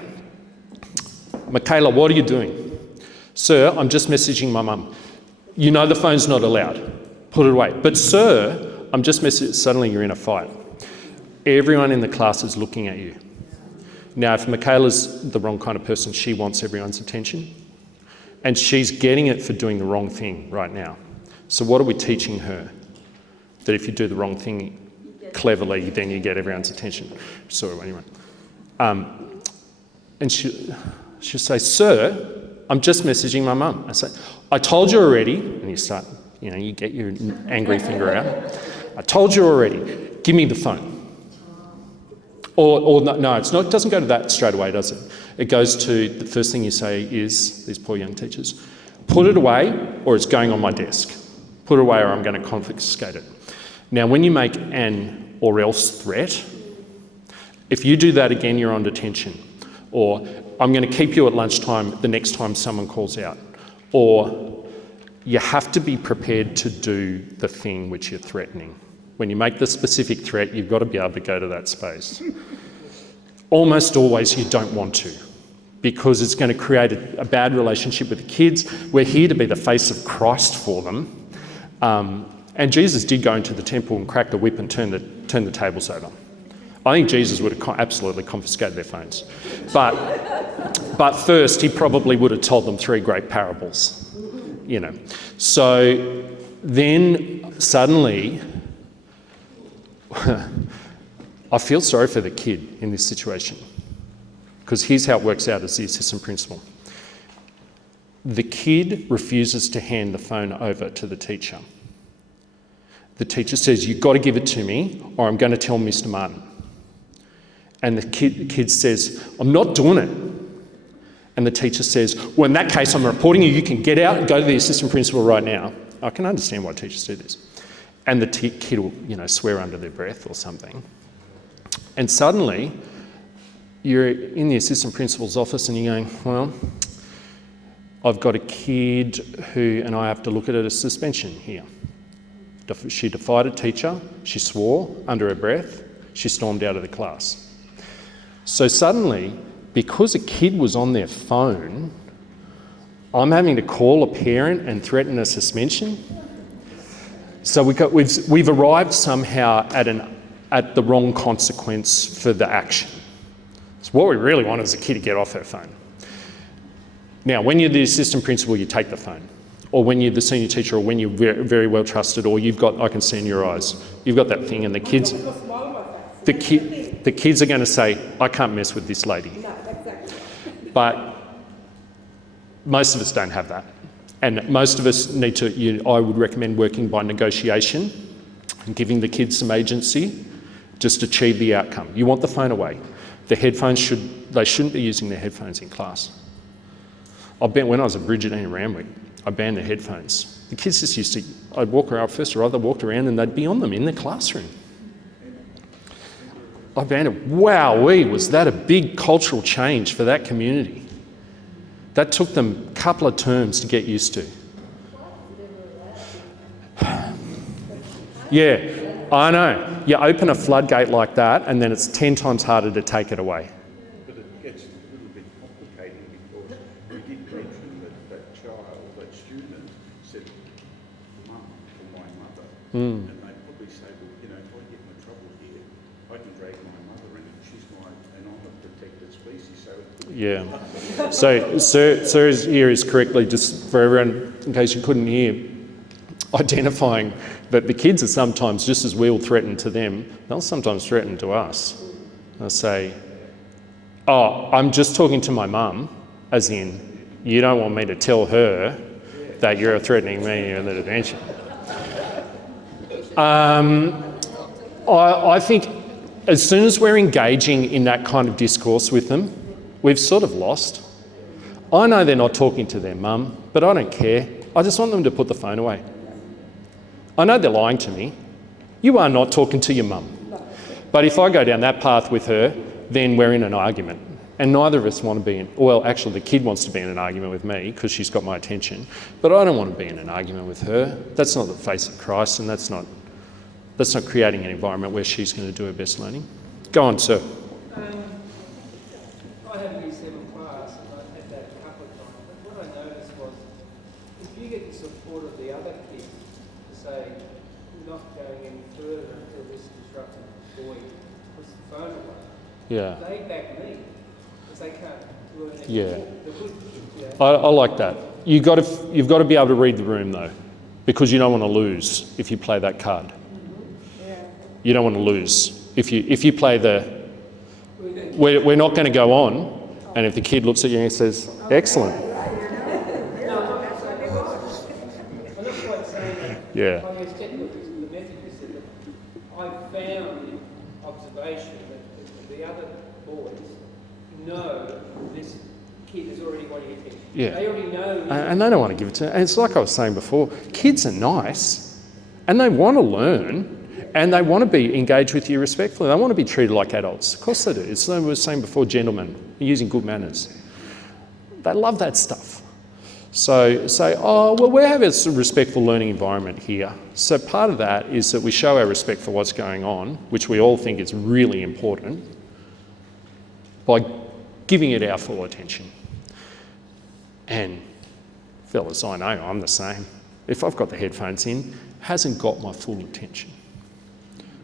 "Michaela, what are you doing?" "Sir, I'm just messaging my mum." "You know the phone's not allowed. Put it away." "But sir, I'm just messaging." Suddenly you're in a fight. Everyone in the class is looking at you. Now, if Michaela's the wrong kind of person, she wants everyone's attention. And she's getting it for doing the wrong thing right now. So what are we teaching her? That if you do the wrong thing cleverly, then you get everyone's attention. So anyway. And she'll say, "Sir, I'm just messaging my mum." I say, "I told you already," and you start, you get your angry finger out. "I told you already, give me the phone." Or no, it's not. It doesn't go to that straight away, does it? It goes to, the first thing you say is, these poor young teachers, "Put it away or it's going on my desk. Put it away or I'm going to confiscate it." Now, when you make an or else threat, if you do that again, you're on detention. Or, "I'm going to keep you at lunchtime the next time someone calls out." Or, you have to be prepared to do the thing which you're threatening. When you make the specific threat, you've got to be able to go to that space. Almost always you don't want to, because it's going to create a bad relationship with the kids. We're here to be the face of Christ for them. And Jesus did go into the temple and crack the whip and turn the tables over. I think Jesus would have absolutely confiscated their phones. But first, he probably would have told them 3 great parables. So then suddenly, I feel sorry for the kid in this situation, because here's how it works out as the assistant principal. The kid refuses to hand the phone over to the teacher. The teacher says, "You've got to give it to me or I'm going to tell Mr. Martin." And the kid says, "I'm not doing it." And the teacher says, "Well, in that case, I'm reporting you. You can get out and go to the assistant principal right now." I can understand why teachers do this. And the kid will, swear under their breath or something. And suddenly, you're in the assistant principal's office and you're going, "Well, I've got a kid and I have to look at it as suspension here. She defied a teacher, she swore under her breath, she stormed out of the class." So suddenly, because a kid was on their phone, I'm having to call a parent and threaten a suspension. So we've arrived somehow at the wrong consequence for the action. So what we really want is a kid to get off her phone. Now, when you're the assistant principal, you take the phone. Or when you're the senior teacher, or when you're very, very well trusted, or I can see in your eyes, you've got that thing, and the kids are going to say, "I can't mess with this lady." But most of us don't have that. And most of us need to, I would recommend working by negotiation and giving the kids some agency, just achieve the outcome. You want the phone away. The headphones they shouldn't be using their headphones in class. When I was at Bridgetine in Randwick, I banned the headphones. The kids just used to, I'd walk around, first or other, walked around and they'd be on them in the classroom. I banned it. Wowee, was that a big cultural change for that community. That took them a couple of terms to get used to. Yeah, I know. You open a floodgate like that and then it's 10 times harder to take it away. But it gets a little bit complicated because we did mention that that child, that student, said, Mum, to my mother. And they probably say, well, you know, if I get in trouble here, I can drag my mother in and she's and I'm a protected species. So yeah. So Sir here is correctly, just for everyone, in case you couldn't hear, identifying that the kids are sometimes, just as we'll threaten to them, they'll sometimes threaten to us. They'll say, oh, I'm just talking to my mum, as in, you don't want me to tell her that you're threatening me in the detention. I think as soon as we're engaging in that kind of discourse with them, we've sort of lost. I know they're not talking to their mum, but I don't care. I just want them to put the phone away. I know they're lying to me. You are not talking to your mum. But if I go down that path with her, then we're in an argument. And neither of us want to be in, well, actually the kid wants to be in an argument with me because she's got my attention, but I don't want to be in an argument with her. That's not the face of Christ, and that's not creating an environment where she's going to do her best learning. Go on, sir. I had a Year 7 class and I had that a couple of times, but what I noticed was if you get the support of the other kids to say, we're not going any further until this disruptive boy puts the phone away, they back me because they can't learn anything. Yeah. The good kids, I like that. You've got to be able to read the room though, because you don't want to lose if you play that card. You don't want to lose. If you play the, we're not going to go on, and if the kid looks at you and says, excellent. Yeah. I guess technically the method is that I found in observation that the other boys know this kid is already wanting attention. Yeah. They already know. And they don't want to give it to, and it's like I was saying before, kids are nice, and they want to learn, and they want to be engaged with you respectfully. They want to be treated like adults. Of course they do. It's like I was saying before, gentlemen, using good manners. They love that stuff. So say, oh, well, we have a respectful learning environment here. So part of that is that we show our respect for what's going on, which we all think is really important, by giving it our full attention. And fellas, I know I'm the same. If I've got the headphones in, it hasn't got my full attention.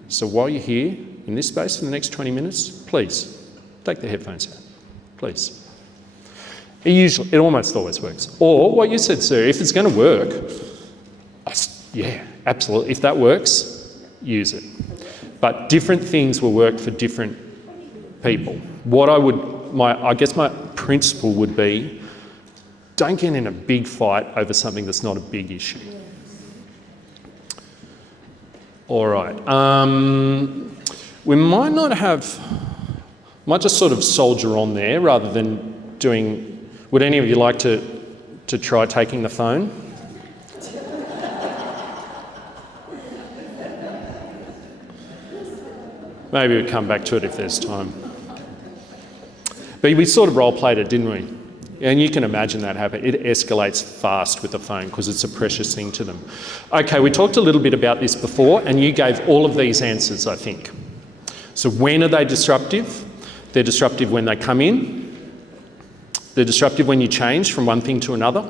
So while you're here in this space for the next 20 minutes, please take the headphones out, please. It almost always works. Or what you said, sir, if it's going to work, yeah, absolutely. If that works, use it. But different things will work for different people. I guess my principle would be, don't get in a big fight over something that's not a big issue. All right. We might just sort of soldier on there rather than doing. Would any of you like to try taking the phone? Maybe we'll come back to it if there's time. But we sort of role-played it, didn't we? And you can imagine that happen. It escalates fast with the phone because it's a precious thing to them. Okay, we talked a little bit about this before, and you gave all of these answers, I think. So when are they disruptive? They're disruptive when they come in. They're disruptive when you change from one thing to another.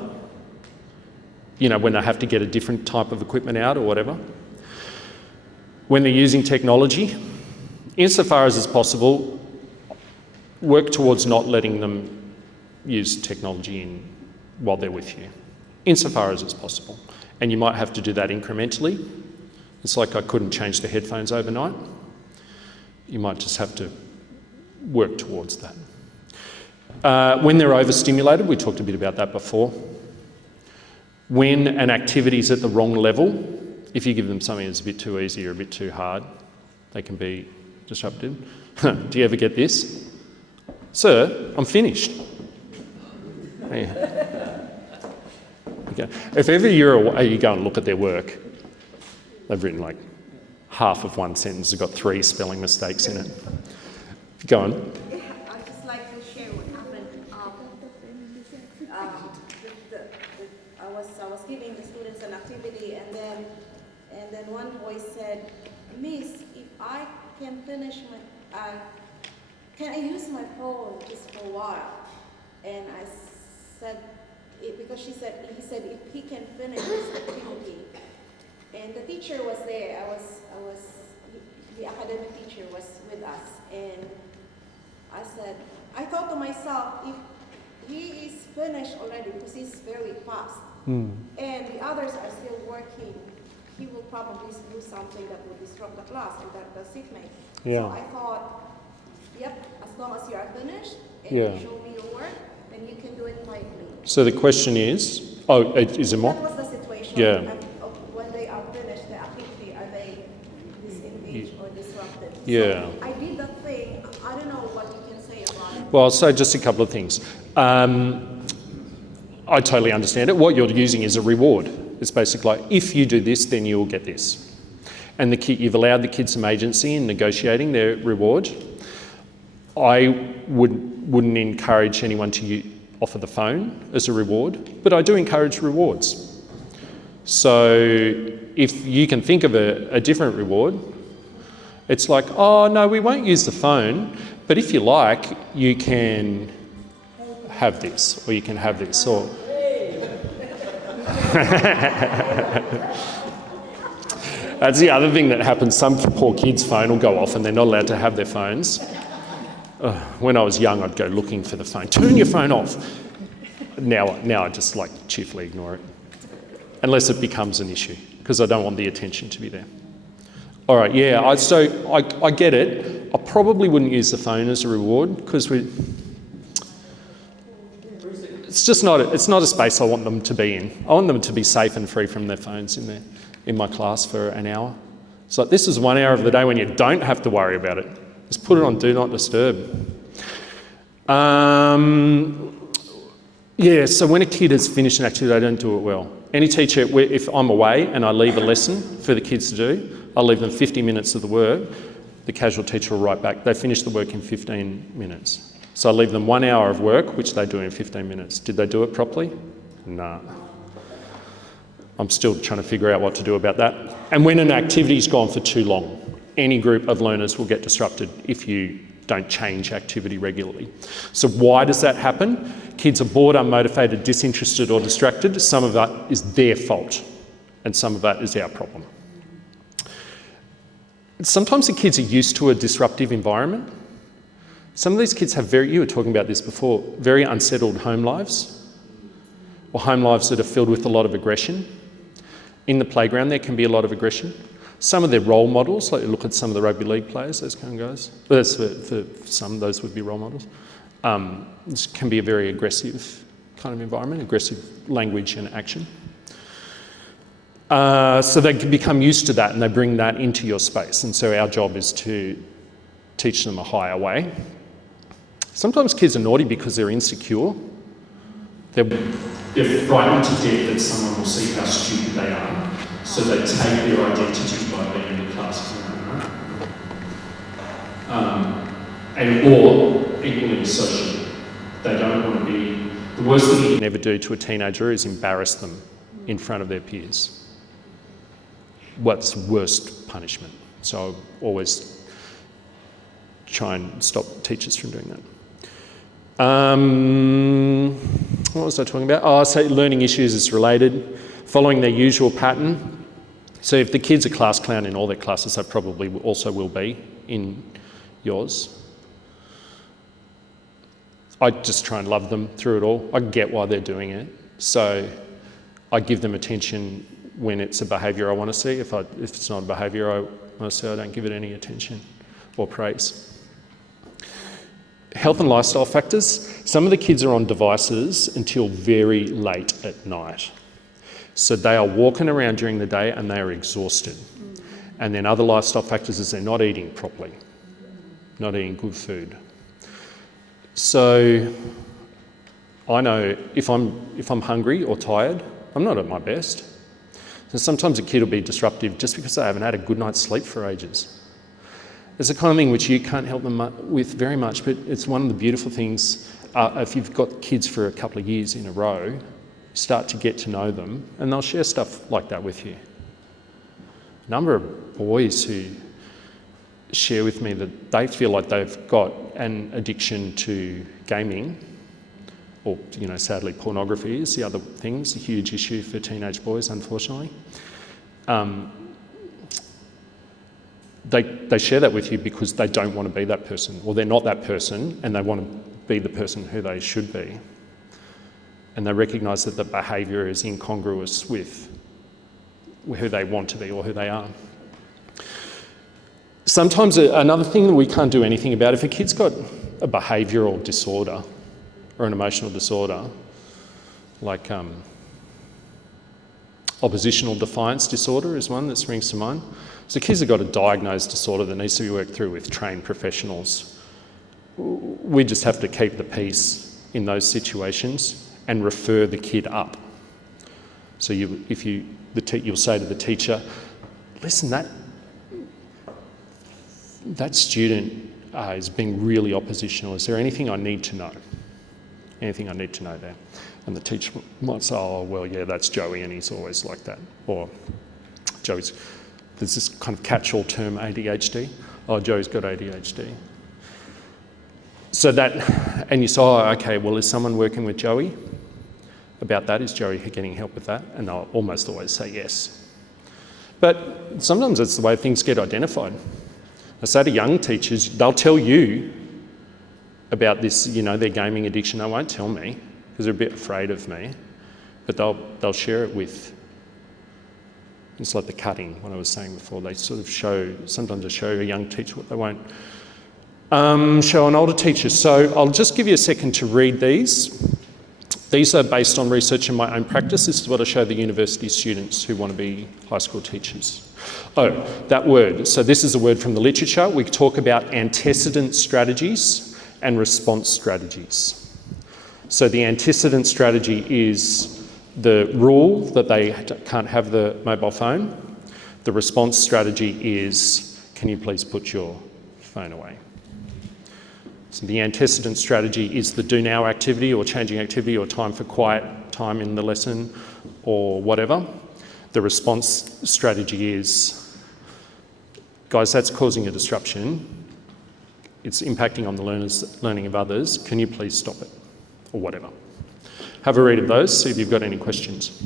You know, when they have to get a different type of equipment out or whatever. When they're using technology, insofar as it's possible, work towards not letting them use technology while they're with you, insofar as it's possible. And you might have to do that incrementally. It's like I couldn't change the headphones overnight. You might just have to work towards that. When they're overstimulated, we talked a bit about that before. When an activity is at the wrong level, if you give them something that's a bit too easy or a bit too hard, they can be disruptive. Do you ever get this? Sir, I'm finished. Yeah. Okay. If ever you're away, you go and look at their work, they've written like half of one sentence has got 3 spelling mistakes in it. Go on. I'd just like to share what happened. I was giving the students an activity, and then one boy said, "Miss, if I can finish can I use my phone just for a while?" And I said, because he said if he can finish this activity, and the teacher was there. The academic teacher was with us, and I thought to myself, if he is finished already, because he's very fast, and the others are still working, he will probably do something that will disrupt the class and the seatmate. Yeah. So I thought, yep, as long as you are finished and Yeah. you show me your work, then you can do it quietly. So the question is, is there more? That was the situation. Yeah. When they are finished the activity, are they disengaged or disrupted? Yeah. So I did the thing. I don't know what you can say about it. Well, so just a couple of things. I totally understand it. What you're using is a reward. It's basically like, if you do this, then you'll get this. And you've allowed the kids some agency in negotiating their reward. I wouldn't encourage anyone to offer the phone as a reward, but I do encourage rewards. So if you can think of a different reward, it's like, oh no, we won't use the phone, but if you like, you can have this, or you can have this, or... That's the other thing that happens. Some poor kid's phone will go off and they're not allowed to have their phones. When I was young, I'd go looking for the phone. Turn your phone off. Now I just like cheerfully ignore it. Unless it becomes an issue, because I don't want the attention to be there. All right, yeah, I get it. I probably wouldn't use the phone as a reward, because it's just not a space I want them to be in. I want them to be safe and free from their phones in my class for an hour. It's like, this is 1 hour of the day when you don't have to worry about it. Just put it on Do Not Disturb. Yeah, so when a kid has finished an activity, they don't do it well. Any teacher, if I'm away and I leave a lesson for the kids to do, I'll leave them 50 minutes of the work. The casual teacher will write back, they finished the work in 15 minutes. So I leave them 1 hour of work, which they do in 15 minutes. Did they do it properly? Nah. I'm still trying to figure out what to do about that. And when an activity's gone for too long, any group of learners will get disrupted if you don't change activity regularly. So why does that happen? Kids are bored, unmotivated, disinterested or distracted. Some of that is their fault and some of that is our problem. Sometimes the kids are used to a disruptive environment. Some of these kids have you were talking about this before, very unsettled home lives, or home lives that are filled with a lot of aggression. In the playground there can be a lot of aggression. Some of their role models, like look at some of the rugby league players, those kind of guys. But that's for some, those would be role models. This can be a very aggressive kind of environment, aggressive language and action. So they can become used to that and they bring that into your space. And so our job is to teach them a higher way. Sometimes kids are naughty because they're insecure. They're frightened to death that someone will see how stupid they are. So they take their identity by being in the class or equally social. They don't want to be... The worst thing you can ever do to a teenager is embarrass them in front of their peers. What's the worst punishment? So I always try and stop teachers from doing that. What was I talking about? Oh, so learning issues is related. Following their usual pattern. So if the kids are class clown in all their classes, they probably also will be in yours. I just try and love them through it all. I get why they're doing it. So I give them attention when it's a behaviour I want to see. If it's not a behaviour I want to see, I don't give it any attention or praise. Health and lifestyle factors. Some of the kids are on devices until very late at night. So they are walking around during the day and they are exhausted. And then other lifestyle factors is they're not eating properly, not eating good food. So I know if I'm hungry or tired, I'm not at my best. So sometimes a kid will be disruptive just because they haven't had a good night's sleep for ages. It's the kind of thing which you can't help them with very much, but it's one of the beautiful things. If you've got kids for a couple of years in a row, you start to get to know them and they'll share stuff like that with you. A number of boys who share with me that they feel like they've got an addiction to gaming, or, sadly pornography is the other thing. It's a huge issue for teenage boys, unfortunately. They share that with you because they don't want to be that person, or they're not that person and they want to be the person who they should be. And they recognise that the behaviour is incongruous with who they want to be or who they are. Sometimes another thing that we can't do anything about, if a kid's got a behavioural disorder or an emotional disorder, like oppositional defiance disorder is one that springs to mind. So kids have got a diagnosed disorder that needs to be worked through with trained professionals. We just have to keep the peace in those situations and refer the kid up. So you'll say to the teacher, listen, that student is being really oppositional. Is there anything I need to know? Anything I need to know there? And the teacher might say, oh, well, yeah, that's Joey and he's always like that. Or there's this kind of catch-all term, ADHD. Oh, Joey's got ADHD. So and you say, oh, okay, well, is someone working with Joey about that? Is Joey getting help with that? And they'll almost always say yes. But sometimes it's the way things get identified. I say to young teachers, they'll tell you about this, their gaming addiction. They won't tell me because they're a bit afraid of me, but they'll share it with. It's like the cutting, what I was saying before. They sort of sometimes they show a young teacher what they won't show an older teacher. So I'll just give you a second to read these. These are based on research in my own practice. This is what I show the university students who want to be high school teachers. Oh, that word. So this is a word from the literature. We talk about antecedent strategies and response strategies. So the antecedent strategy is the rule that they can't have the mobile phone. The response strategy is, can you please put your phone away? So the antecedent strategy is the do now activity or changing activity or time for quiet time in the lesson or whatever. The response strategy is, guys, that's causing a disruption. It's impacting on the learning of others. Can you please stop it? Or whatever. Have a read of those, see if you've got any questions.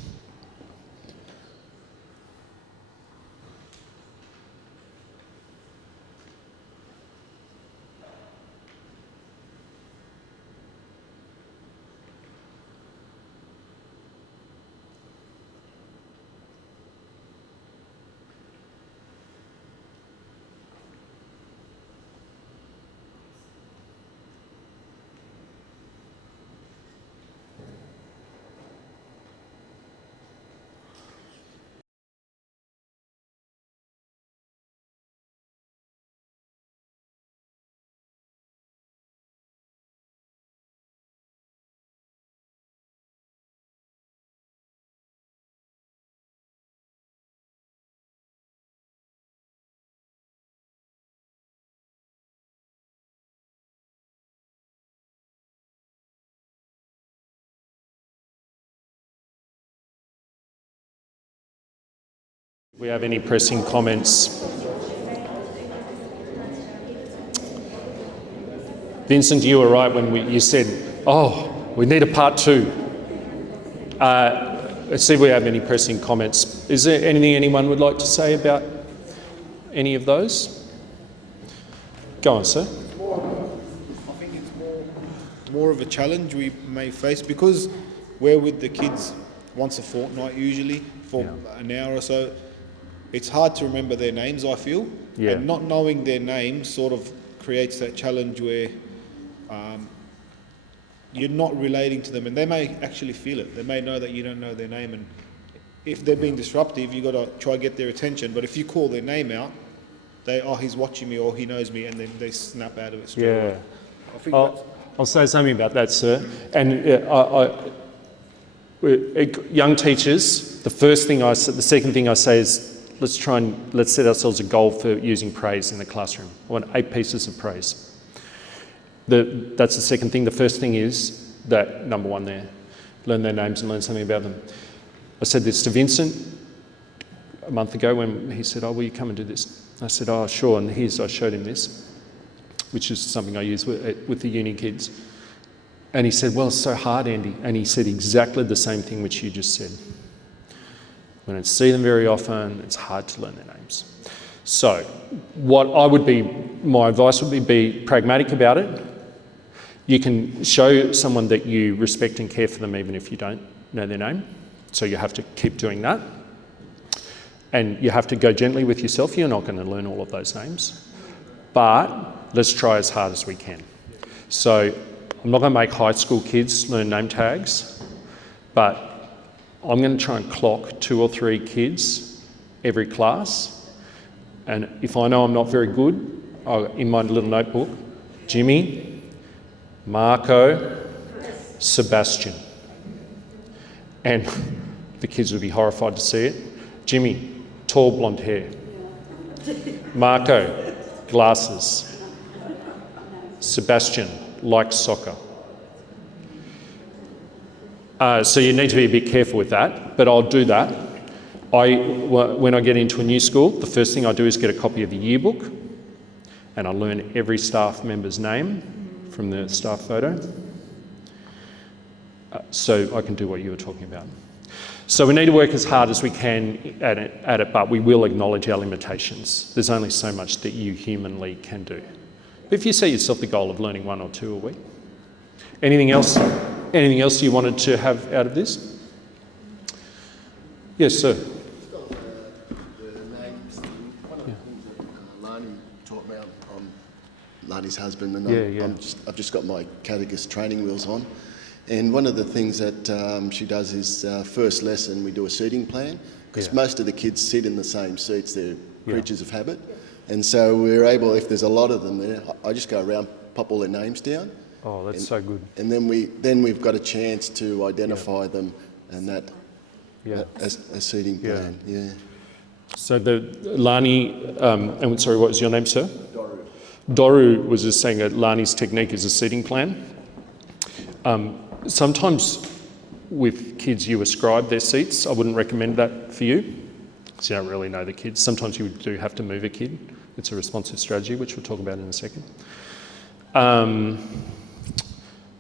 Do we have any pressing comments? Vincent, you were right when you said, oh, we need a part 2. Let's see if we have any pressing comments. Is there anything anyone would like to say about any of those? Go on, sir. I think it's more of a challenge we may face because we're with the kids once a fortnight usually for an hour or so. It's hard to remember their names, I feel. Yeah. And not knowing their names sort of creates that challenge where you're not relating to them, and they may actually feel it. They may know that you don't know their name, and if they're being disruptive, you've got to try to get their attention. But if you call their name out, he's watching me or he knows me, and then they snap out of it straight away. I think I'll say something about that, sir. And young teachers, the second thing I say is let's set ourselves a goal for using praise in the classroom. I want 8 pieces of praise. That's the second thing. The first thing is that number 1 there, learn their names and learn something about them. I said this to Vincent a month ago when he said, "Oh, will you come and do this?" I said, "Oh, sure." And I showed him this, which is something I use with the uni kids. And he said, "Well, it's so hard, Andy." And he said exactly the same thing which you just said. We don't see them very often. It's hard to learn their names. So my advice would be pragmatic about it. You can show someone that you respect and care for them even if you don't know their name. So you have to keep doing that. And you have to go gently with yourself. You're not going to learn all of those names. But let's try as hard as we can. So I'm not going to make high school kids learn name tags, but I'm going to try and clock 2 or 3 kids every class. And if I know I'm not very good, in my little notebook, Jimmy, Marco, Sebastian. And the kids would be horrified to see it. Jimmy, tall blonde hair. Marco, glasses. Sebastian, likes soccer. So you need to be a bit careful with that, but I'll do that. When I get into a new school, the first thing I do is get a copy of the yearbook, and I learn every staff member's name from the staff photo, so I can do what you were talking about. So we need to work as hard as we can at it, but we will acknowledge our limitations. There's only so much that you humanly can do. If you set yourself the goal of learning 1 or 2 a week. Anything else you wanted to have out of this? Yes, sir. The names thing. One of the things that Lani taught me, I'm Lani's husband, and I've just got my catechist training wheels on. And one of the things that she does is first lesson we do a seating plan, because most of the kids sit in the same seats. They're creatures of habit. And so we're able, if there's a lot of them there, I just go around, pop all their names down. Oh, that's so good. And then we've got a chance to identify them and that as a seating plan. Yeah. So Lani, and sorry, what was your name, sir? Doru. Doru was just saying that Lani's technique is a seating plan. Sometimes with kids you ascribe their seats. I wouldn't recommend that for you, because you don't really know the kids. Sometimes you do have to move a kid. It's a responsive strategy, which we'll talk about in a second.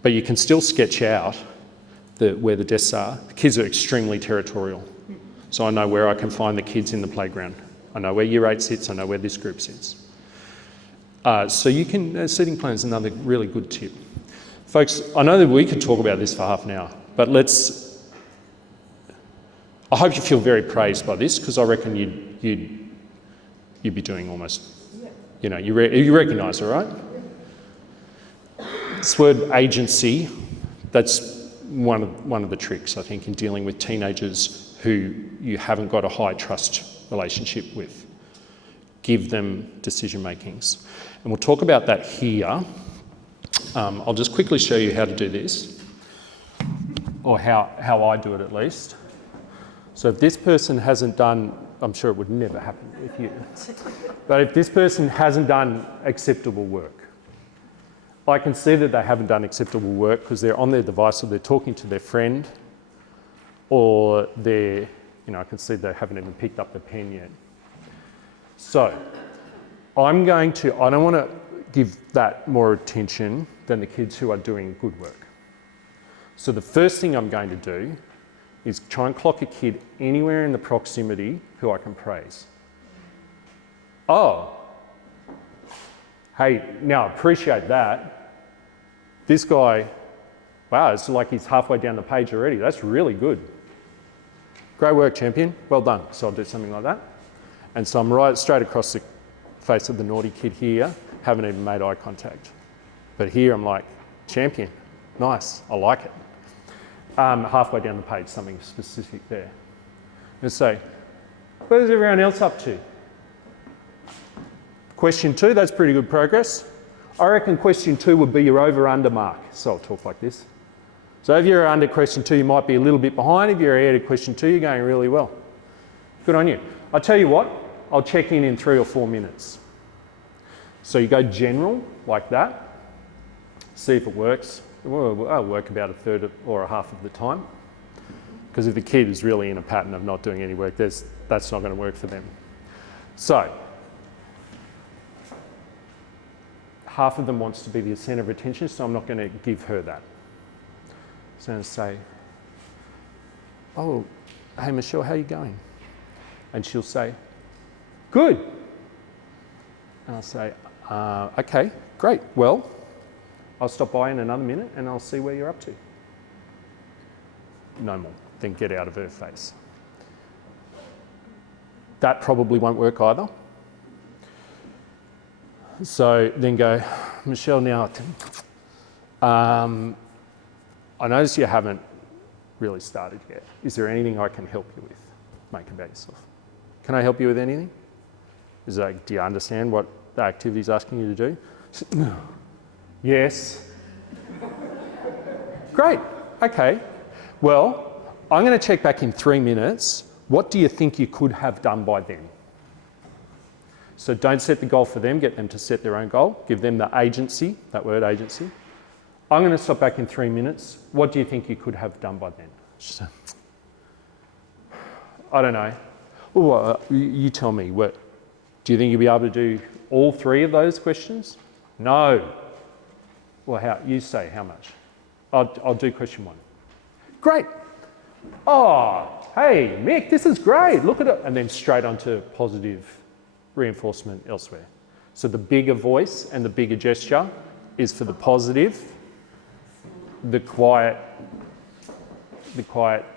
But you can still sketch out where the desks are. The kids are extremely territorial. So I know where I can find the kids in the playground. I know where Year 8 sits, I know where this group sits. So you can, seating plan is another really good tip. Folks, I know that we could talk about this for half an hour, but I hope you feel very praised by this, because I reckon you'd be doing almost, you recognise it, right? This word agency, that's one of the tricks, I think, in dealing with teenagers who you haven't got a high trust relationship with. Give them decision makings. And we'll talk about that here. I'll just quickly show you how to do this, or how I do it at least. So if this person hasn't done, I'm sure it would never happen with you, but if this person hasn't done acceptable work, I can see that they haven't done acceptable work because they're on their device, or they're talking to their friend, or I can see they haven't even picked up the pen yet. So I don't want to give that more attention than the kids who are doing good work. So the first thing I'm going to do is try and clock a kid anywhere in the proximity who I can praise. Oh, hey, now appreciate that. This guy, wow, it's like he's halfway down the page already. That's really good. Great work, champion. Well done. So I'll do something like that. And so I'm right straight across the face of the naughty kid here, haven't even made eye contact. But here I'm like, champion, nice, I like it. Halfway down the page, something specific there. And say, where's everyone else up to? Question 2, that's pretty good progress. I reckon question 2 would be your over-under mark. So I'll talk like this. So if you're under question 2, you might be a little bit behind. If you're ahead of question 2, you're going really well. Good on you. I'll tell you what, I'll check in 3 or 4 minutes. So you go general, like that. See if it works. I'll work about a third or a half of the time. Because if the kid is really in a pattern of not doing any work, that's not going to work for them. So, half of them wants to be the centre of attention, so I'm not going to give her that. So I'm going to say, oh, hey Michelle, how are you going? And she'll say, good. And I'll say, okay, great. Well, I'll stop by in another minute and I'll see where you're up to. No more. Then get out of her face. That probably won't work either. So then go, Michelle, now, I notice you haven't really started yet. Is there anything I can help you with? Make about yourself. Can I help you with anything? Do you understand what the activity is asking you to do? Yes. Great. Okay. Well, I'm going to check back in 3 minutes. What do you think you could have done by then? So don't set the goal for them. Get them to set their own goal. Give them the agency, that word agency. I'm going to stop back in 3 minutes. What do you think you could have done by then? So, I don't know. Well, you tell me. What do you think you'll be able to do all 3 of those questions? No. Well, how? You say how much? I'll do question 1. Great. Oh, hey, Mick, this is great. Look at it. And then straight onto positive reinforcement elsewhere. So the bigger voice and the bigger gesture is for the positive. The quiet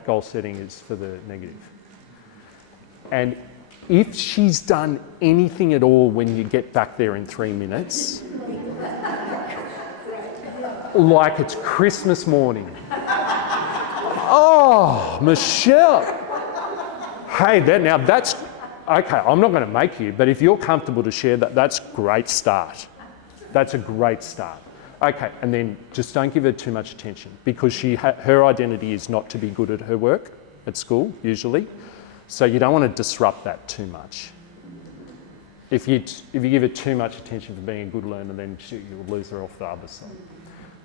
goal setting is for the negative. And if she's done anything at all when you get back there in 3 minutes, like it's Christmas morning. Oh, Michelle. Hey, that's, okay, I'm not going to make you, but if you're comfortable to share that, that's a great start. That's a great start. Okay, and then just don't give her too much attention because her identity is not to be good at her work at school, usually. So you don't want to disrupt that too much. If you give her too much attention for being a good learner, then you'll lose her off the other side.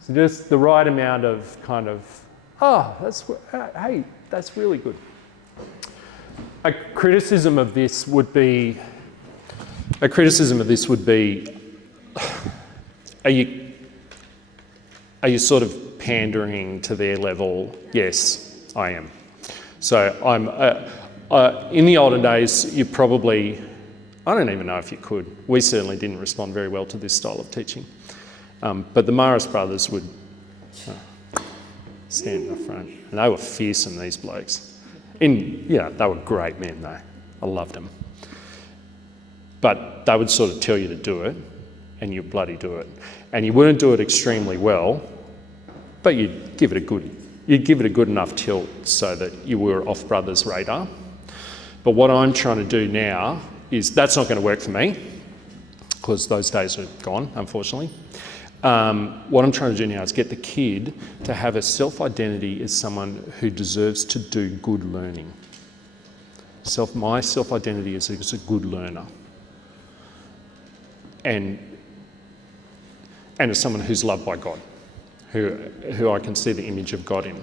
So just the right amount of kind of, hey, that's really good. A criticism of this would be, are you sort of pandering to their level? Yes, I am. So I'm, in the olden days, you probably, I don't even know if you could. We certainly didn't respond very well to this style of teaching. But the Morris brothers would stand in the front, and they were fearsome, these blokes. They were great men though. I loved them. But they would sort of tell you to do it, and you'd bloody do it. And you wouldn't do it extremely well, but you'd give it a good enough tilt so that you were off brothers' radar. But what I'm trying to do now is, that's not going to work for me, because those days are gone, unfortunately. What I'm trying to do now is get the kid to have a self-identity as someone who deserves to do good learning. My self-identity is as a good learner. And as someone who's loved by God, who I can see the image of God in.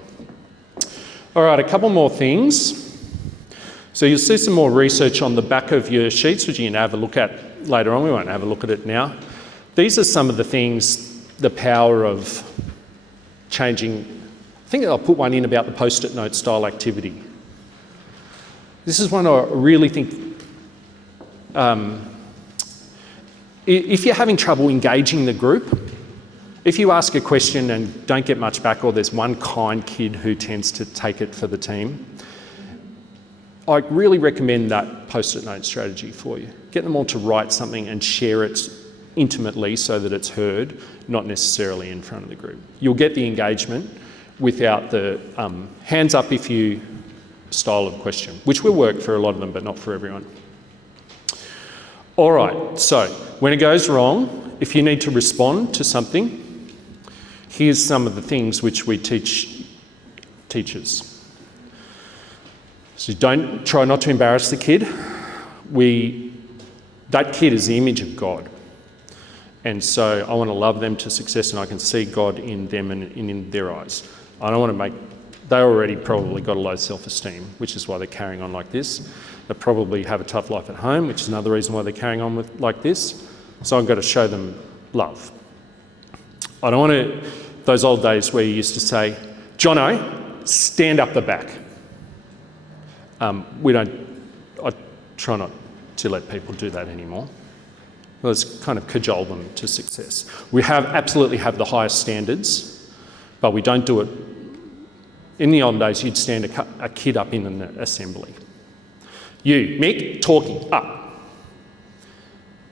All right, a couple more things. So you'll see some more research on the back of your sheets, which you can have a look at later on. We won't have a look at it now. These are some of the things, the power of changing. I think I'll put one in about the post-it note style activity. This is one I really think, if you're having trouble engaging the group, if you ask a question and don't get much back, or there's one kind kid who tends to take it for the team, I really recommend that post-it note strategy for you. Get them all to write something and share it intimately so that it's heard, not necessarily in front of the group. You'll get the engagement without the hands up if you style of question, which will work for a lot of them, but not for everyone. All right, so when it goes wrong, if you need to respond to something, here's some of the things which we teach teachers. So don't try not to embarrass the kid. That kid is the image of God. And so I want to love them to success, and I can see God in them and in their eyes. I don't want to make... They already probably got a low self-esteem, which is why they're carrying on like this. They probably have a tough life at home, which is another reason why they're carrying on with like this. So I've got to show them love. I don't want to... Those old days where you used to say, Jono, stand up the back. I try not to let people do that anymore. Let's kind of cajole them to success. We absolutely have the highest standards, but we don't do it. In the old days, you'd stand a kid up in an assembly. You, Mick, talking up,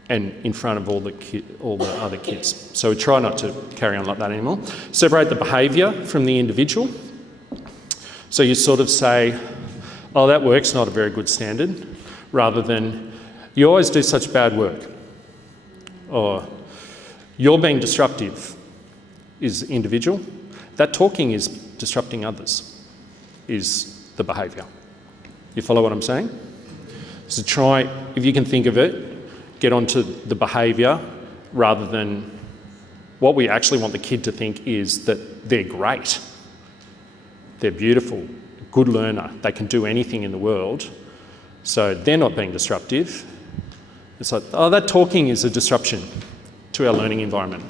and in front of all the other kids. So we try not to carry on like that anymore. Separate the behaviour from the individual. So you sort of say, oh, that work's not a very good standard, rather than, you always do such bad work. Or, you're being disruptive is individual. That talking is disrupting others, is the behaviour. You follow what I'm saying? So try, if you can think of it, get onto the behaviour rather than what we actually want the kid to think is that they're great, they're beautiful, good learner, they can do anything in the world, so they're not being disruptive. It's like, oh, that talking is a disruption to our learning environment.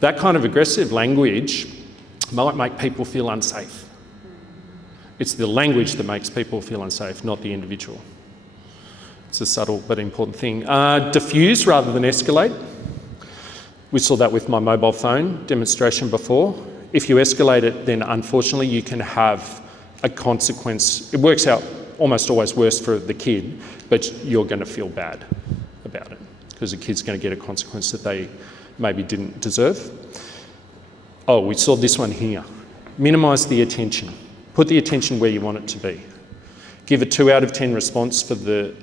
That kind of aggressive language might make people feel unsafe. It's the language that makes people feel unsafe, not the individual. It's a subtle but important thing. Diffuse rather than escalate. We saw that with my mobile phone demonstration before. If you escalate it, then unfortunately you can have a consequence. It works out almost always worse for the kid, but you're going to feel bad about it because the kid's going to get a consequence that they maybe didn't deserve. Oh, we saw this one here. Minimise the attention. Put the attention where you want it to be. Give a 2 out of 10 response for the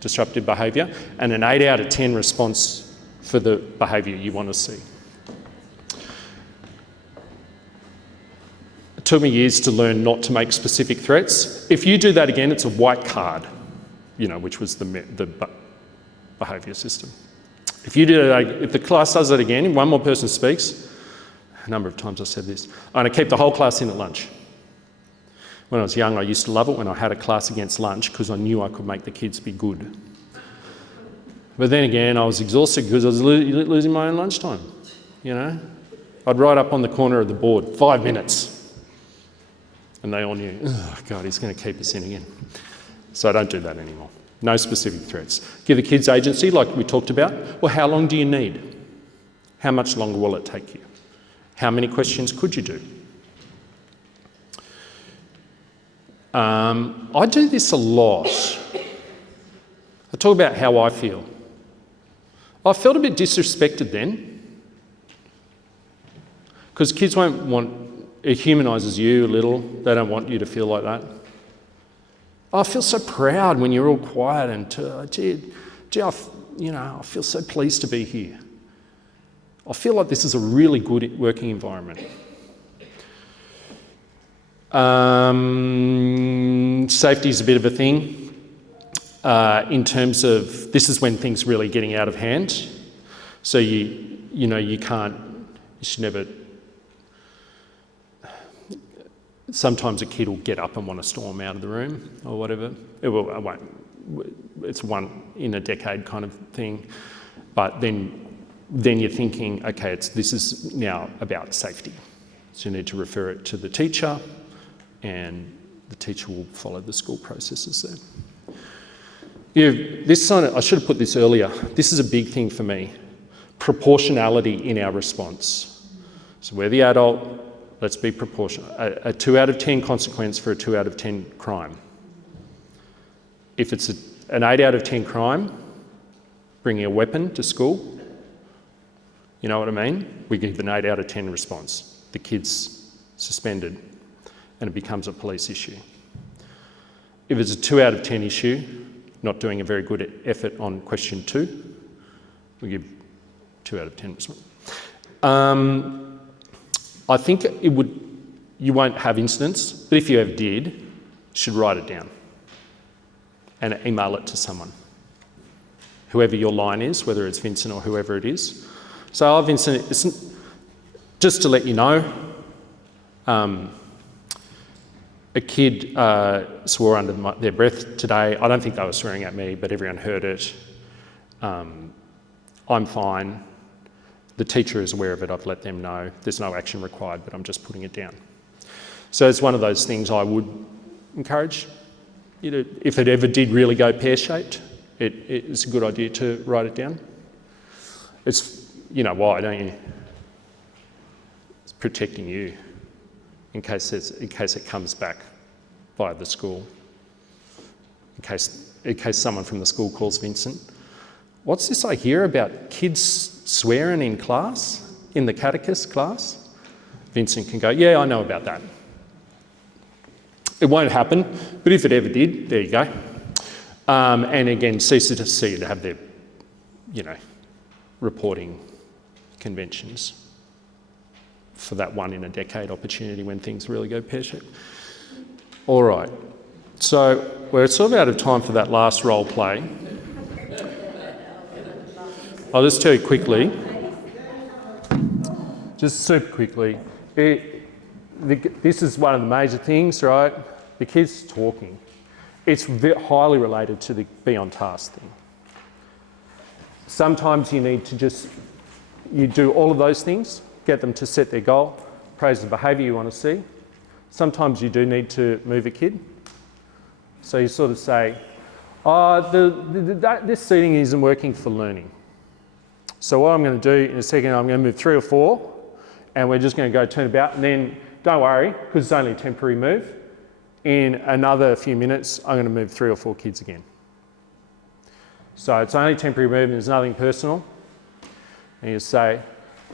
disruptive behaviour and an 8 out of 10 response for the behaviour you want to see. It took me years to learn not to make specific threats. If you do that again, it's a white card, which was the behaviour system. If the class does that again, one more person speaks, a number of times I said this, I'm going to keep the whole class in at lunch. When I was young, I used to love it when I had a class against lunch because I knew I could make the kids be good. But then again, I was exhausted because I was losing my own lunchtime, I'd write up on the corner of the board, 5 minutes. And they all knew, oh God, he's going to keep us in again. So I don't do that anymore. No specific threats. Give the kids agency, like we talked about. Well, how long do you need? How much longer will it take you? How many questions could you do? I do this a lot. I talk about how I feel. I felt a bit disrespected then because kids won't want, it humanises you a little. They don't want you to feel like that. I feel so proud when you're all quiet and, I feel so pleased to be here. I feel like this is a really good working environment. Safety is a bit of a thing in terms of this is when things really getting out of hand. So you should never. Sometimes a kid will get up and want to storm out of the room or whatever. It's one in a decade kind of thing, but then you're thinking, okay, this is now about safety. So you need to refer it to the teacher and the teacher will follow the school processes there. I should have put this earlier. This is a big thing for me. Proportionality in our response. So we're the adult, let's be proportional. A 2 out of 10 consequence for a 2 out of 10 crime. If it's an 8 out of 10 crime, bringing a weapon to school, you know what I mean? We give an 8 out of 10 response. The kid's suspended and it becomes a police issue. If it's a 2 out of 10 issue, not doing a very good effort on question 2, we give 2 out of 10 respond. I think you won't have incidents, but if you ever did, you should write it down and email it to someone, whoever your line is, whether it's Vincent or whoever it is. So, Vincent, just to let you know, a kid swore under their breath today. I don't think they were swearing at me, but everyone heard it. I'm fine. The teacher is aware of it. I've let them know. There's no action required, but I'm just putting it down. So it's one of those things I would encourage you to, if it ever did really go pear-shaped, it's a good idea to write it down. It's, you know why, don't you? It's protecting you in case it comes back by the school. In case someone from the school calls Vincent. What's this I hear about kids swearing in class, in the catechist class? Vincent can go, yeah, I know about that. It won't happen, but if it ever did, there you go. And again, CCTC to have their, reporting conventions for that 1 in a decade opportunity when things really go pear-shaped. All right, so we're sort of out of time for that last role play. I'll just tell you quickly, just super quickly, this is one of the major things, right? The kids talking. It's highly related to the be on task thing. Sometimes you need to you do all of those things, get them to set their goal, praise the behaviour you want to see. Sometimes you do need to move a kid. So you sort of say, this seating isn't working for learning. So what I'm going to do in a second, I'm going to move 3 or 4, and we're just going to go turn about, and then don't worry, because it's only a temporary move. In another few minutes, I'm going to move 3 or 4 kids again. So it's only a temporary move, and there's nothing personal. And you say,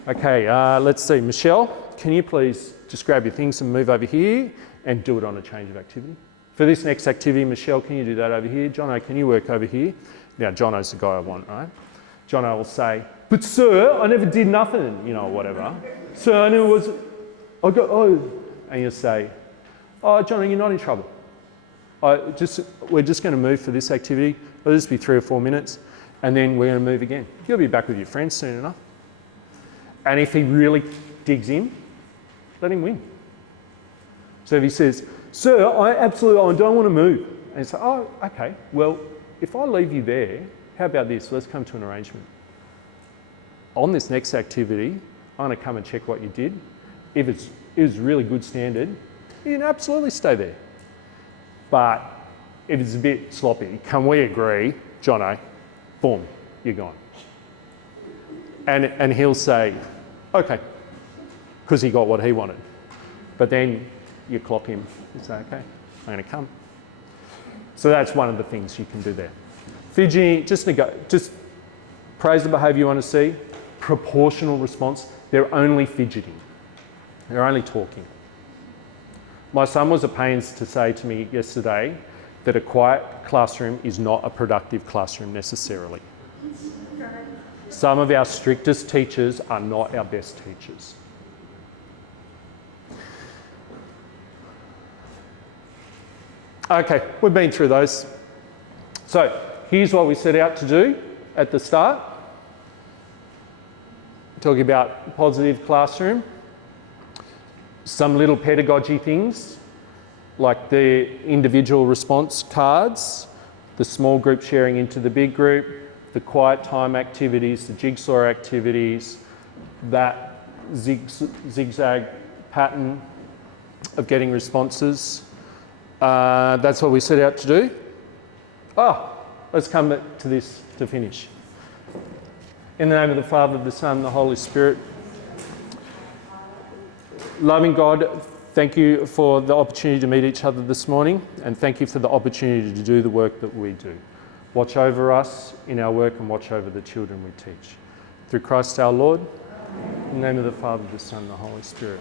okay, let's see, Michelle, can you please just grab your things and move over here and do it on a change of activity? For this next activity, Michelle, can you do that over here? Jono, can you work over here? Now, Jono's the guy I want, right? Jono will say, but sir, I never did nothing, whatever. Sir, I never was, and you say, oh, Jono, you're not in trouble. We're just going to move for this activity. It'll just be 3 or 4 minutes, and then we're going to move again. You'll be back with your friends soon enough. And if he really digs in, let him win. So if he says, sir, I don't want to move. And you say, oh, okay, well, if I leave you there, how about this? Let's come to an arrangement. On this next activity, I'm going to come and check what you did. If it was really good standard, you can absolutely stay there. But if it's a bit sloppy, can we agree, Jono, boom, you're gone. And he'll say, okay, because he got what he wanted. But then you clock him, you say, okay, I'm going to come. So that's one of the things you can do there. Fidgeting, just praise the behaviour you want to see, proportional response. They're only fidgeting. They're only talking. My son was at pains to say to me yesterday that a quiet classroom is not a productive classroom necessarily. Some of our strictest teachers are not our best teachers. Okay, we've been through those. So here's what we set out to do at the start. Talking about positive classroom. Some little pedagogy things like the individual response cards, the small group sharing into the big group, the quiet time activities, the jigsaw activities, that zigzag pattern of getting responses. That's what we set out to do. Let's come to this to finish. In the name of the Father, the Son, and the Holy Spirit. Loving God, thank you for the opportunity to meet each other this morning, and thank you for the opportunity to do the work that we do. Watch over us in our work and watch over the children we teach. Through Christ our Lord, in the name of the Father, the Son, and the Holy Spirit.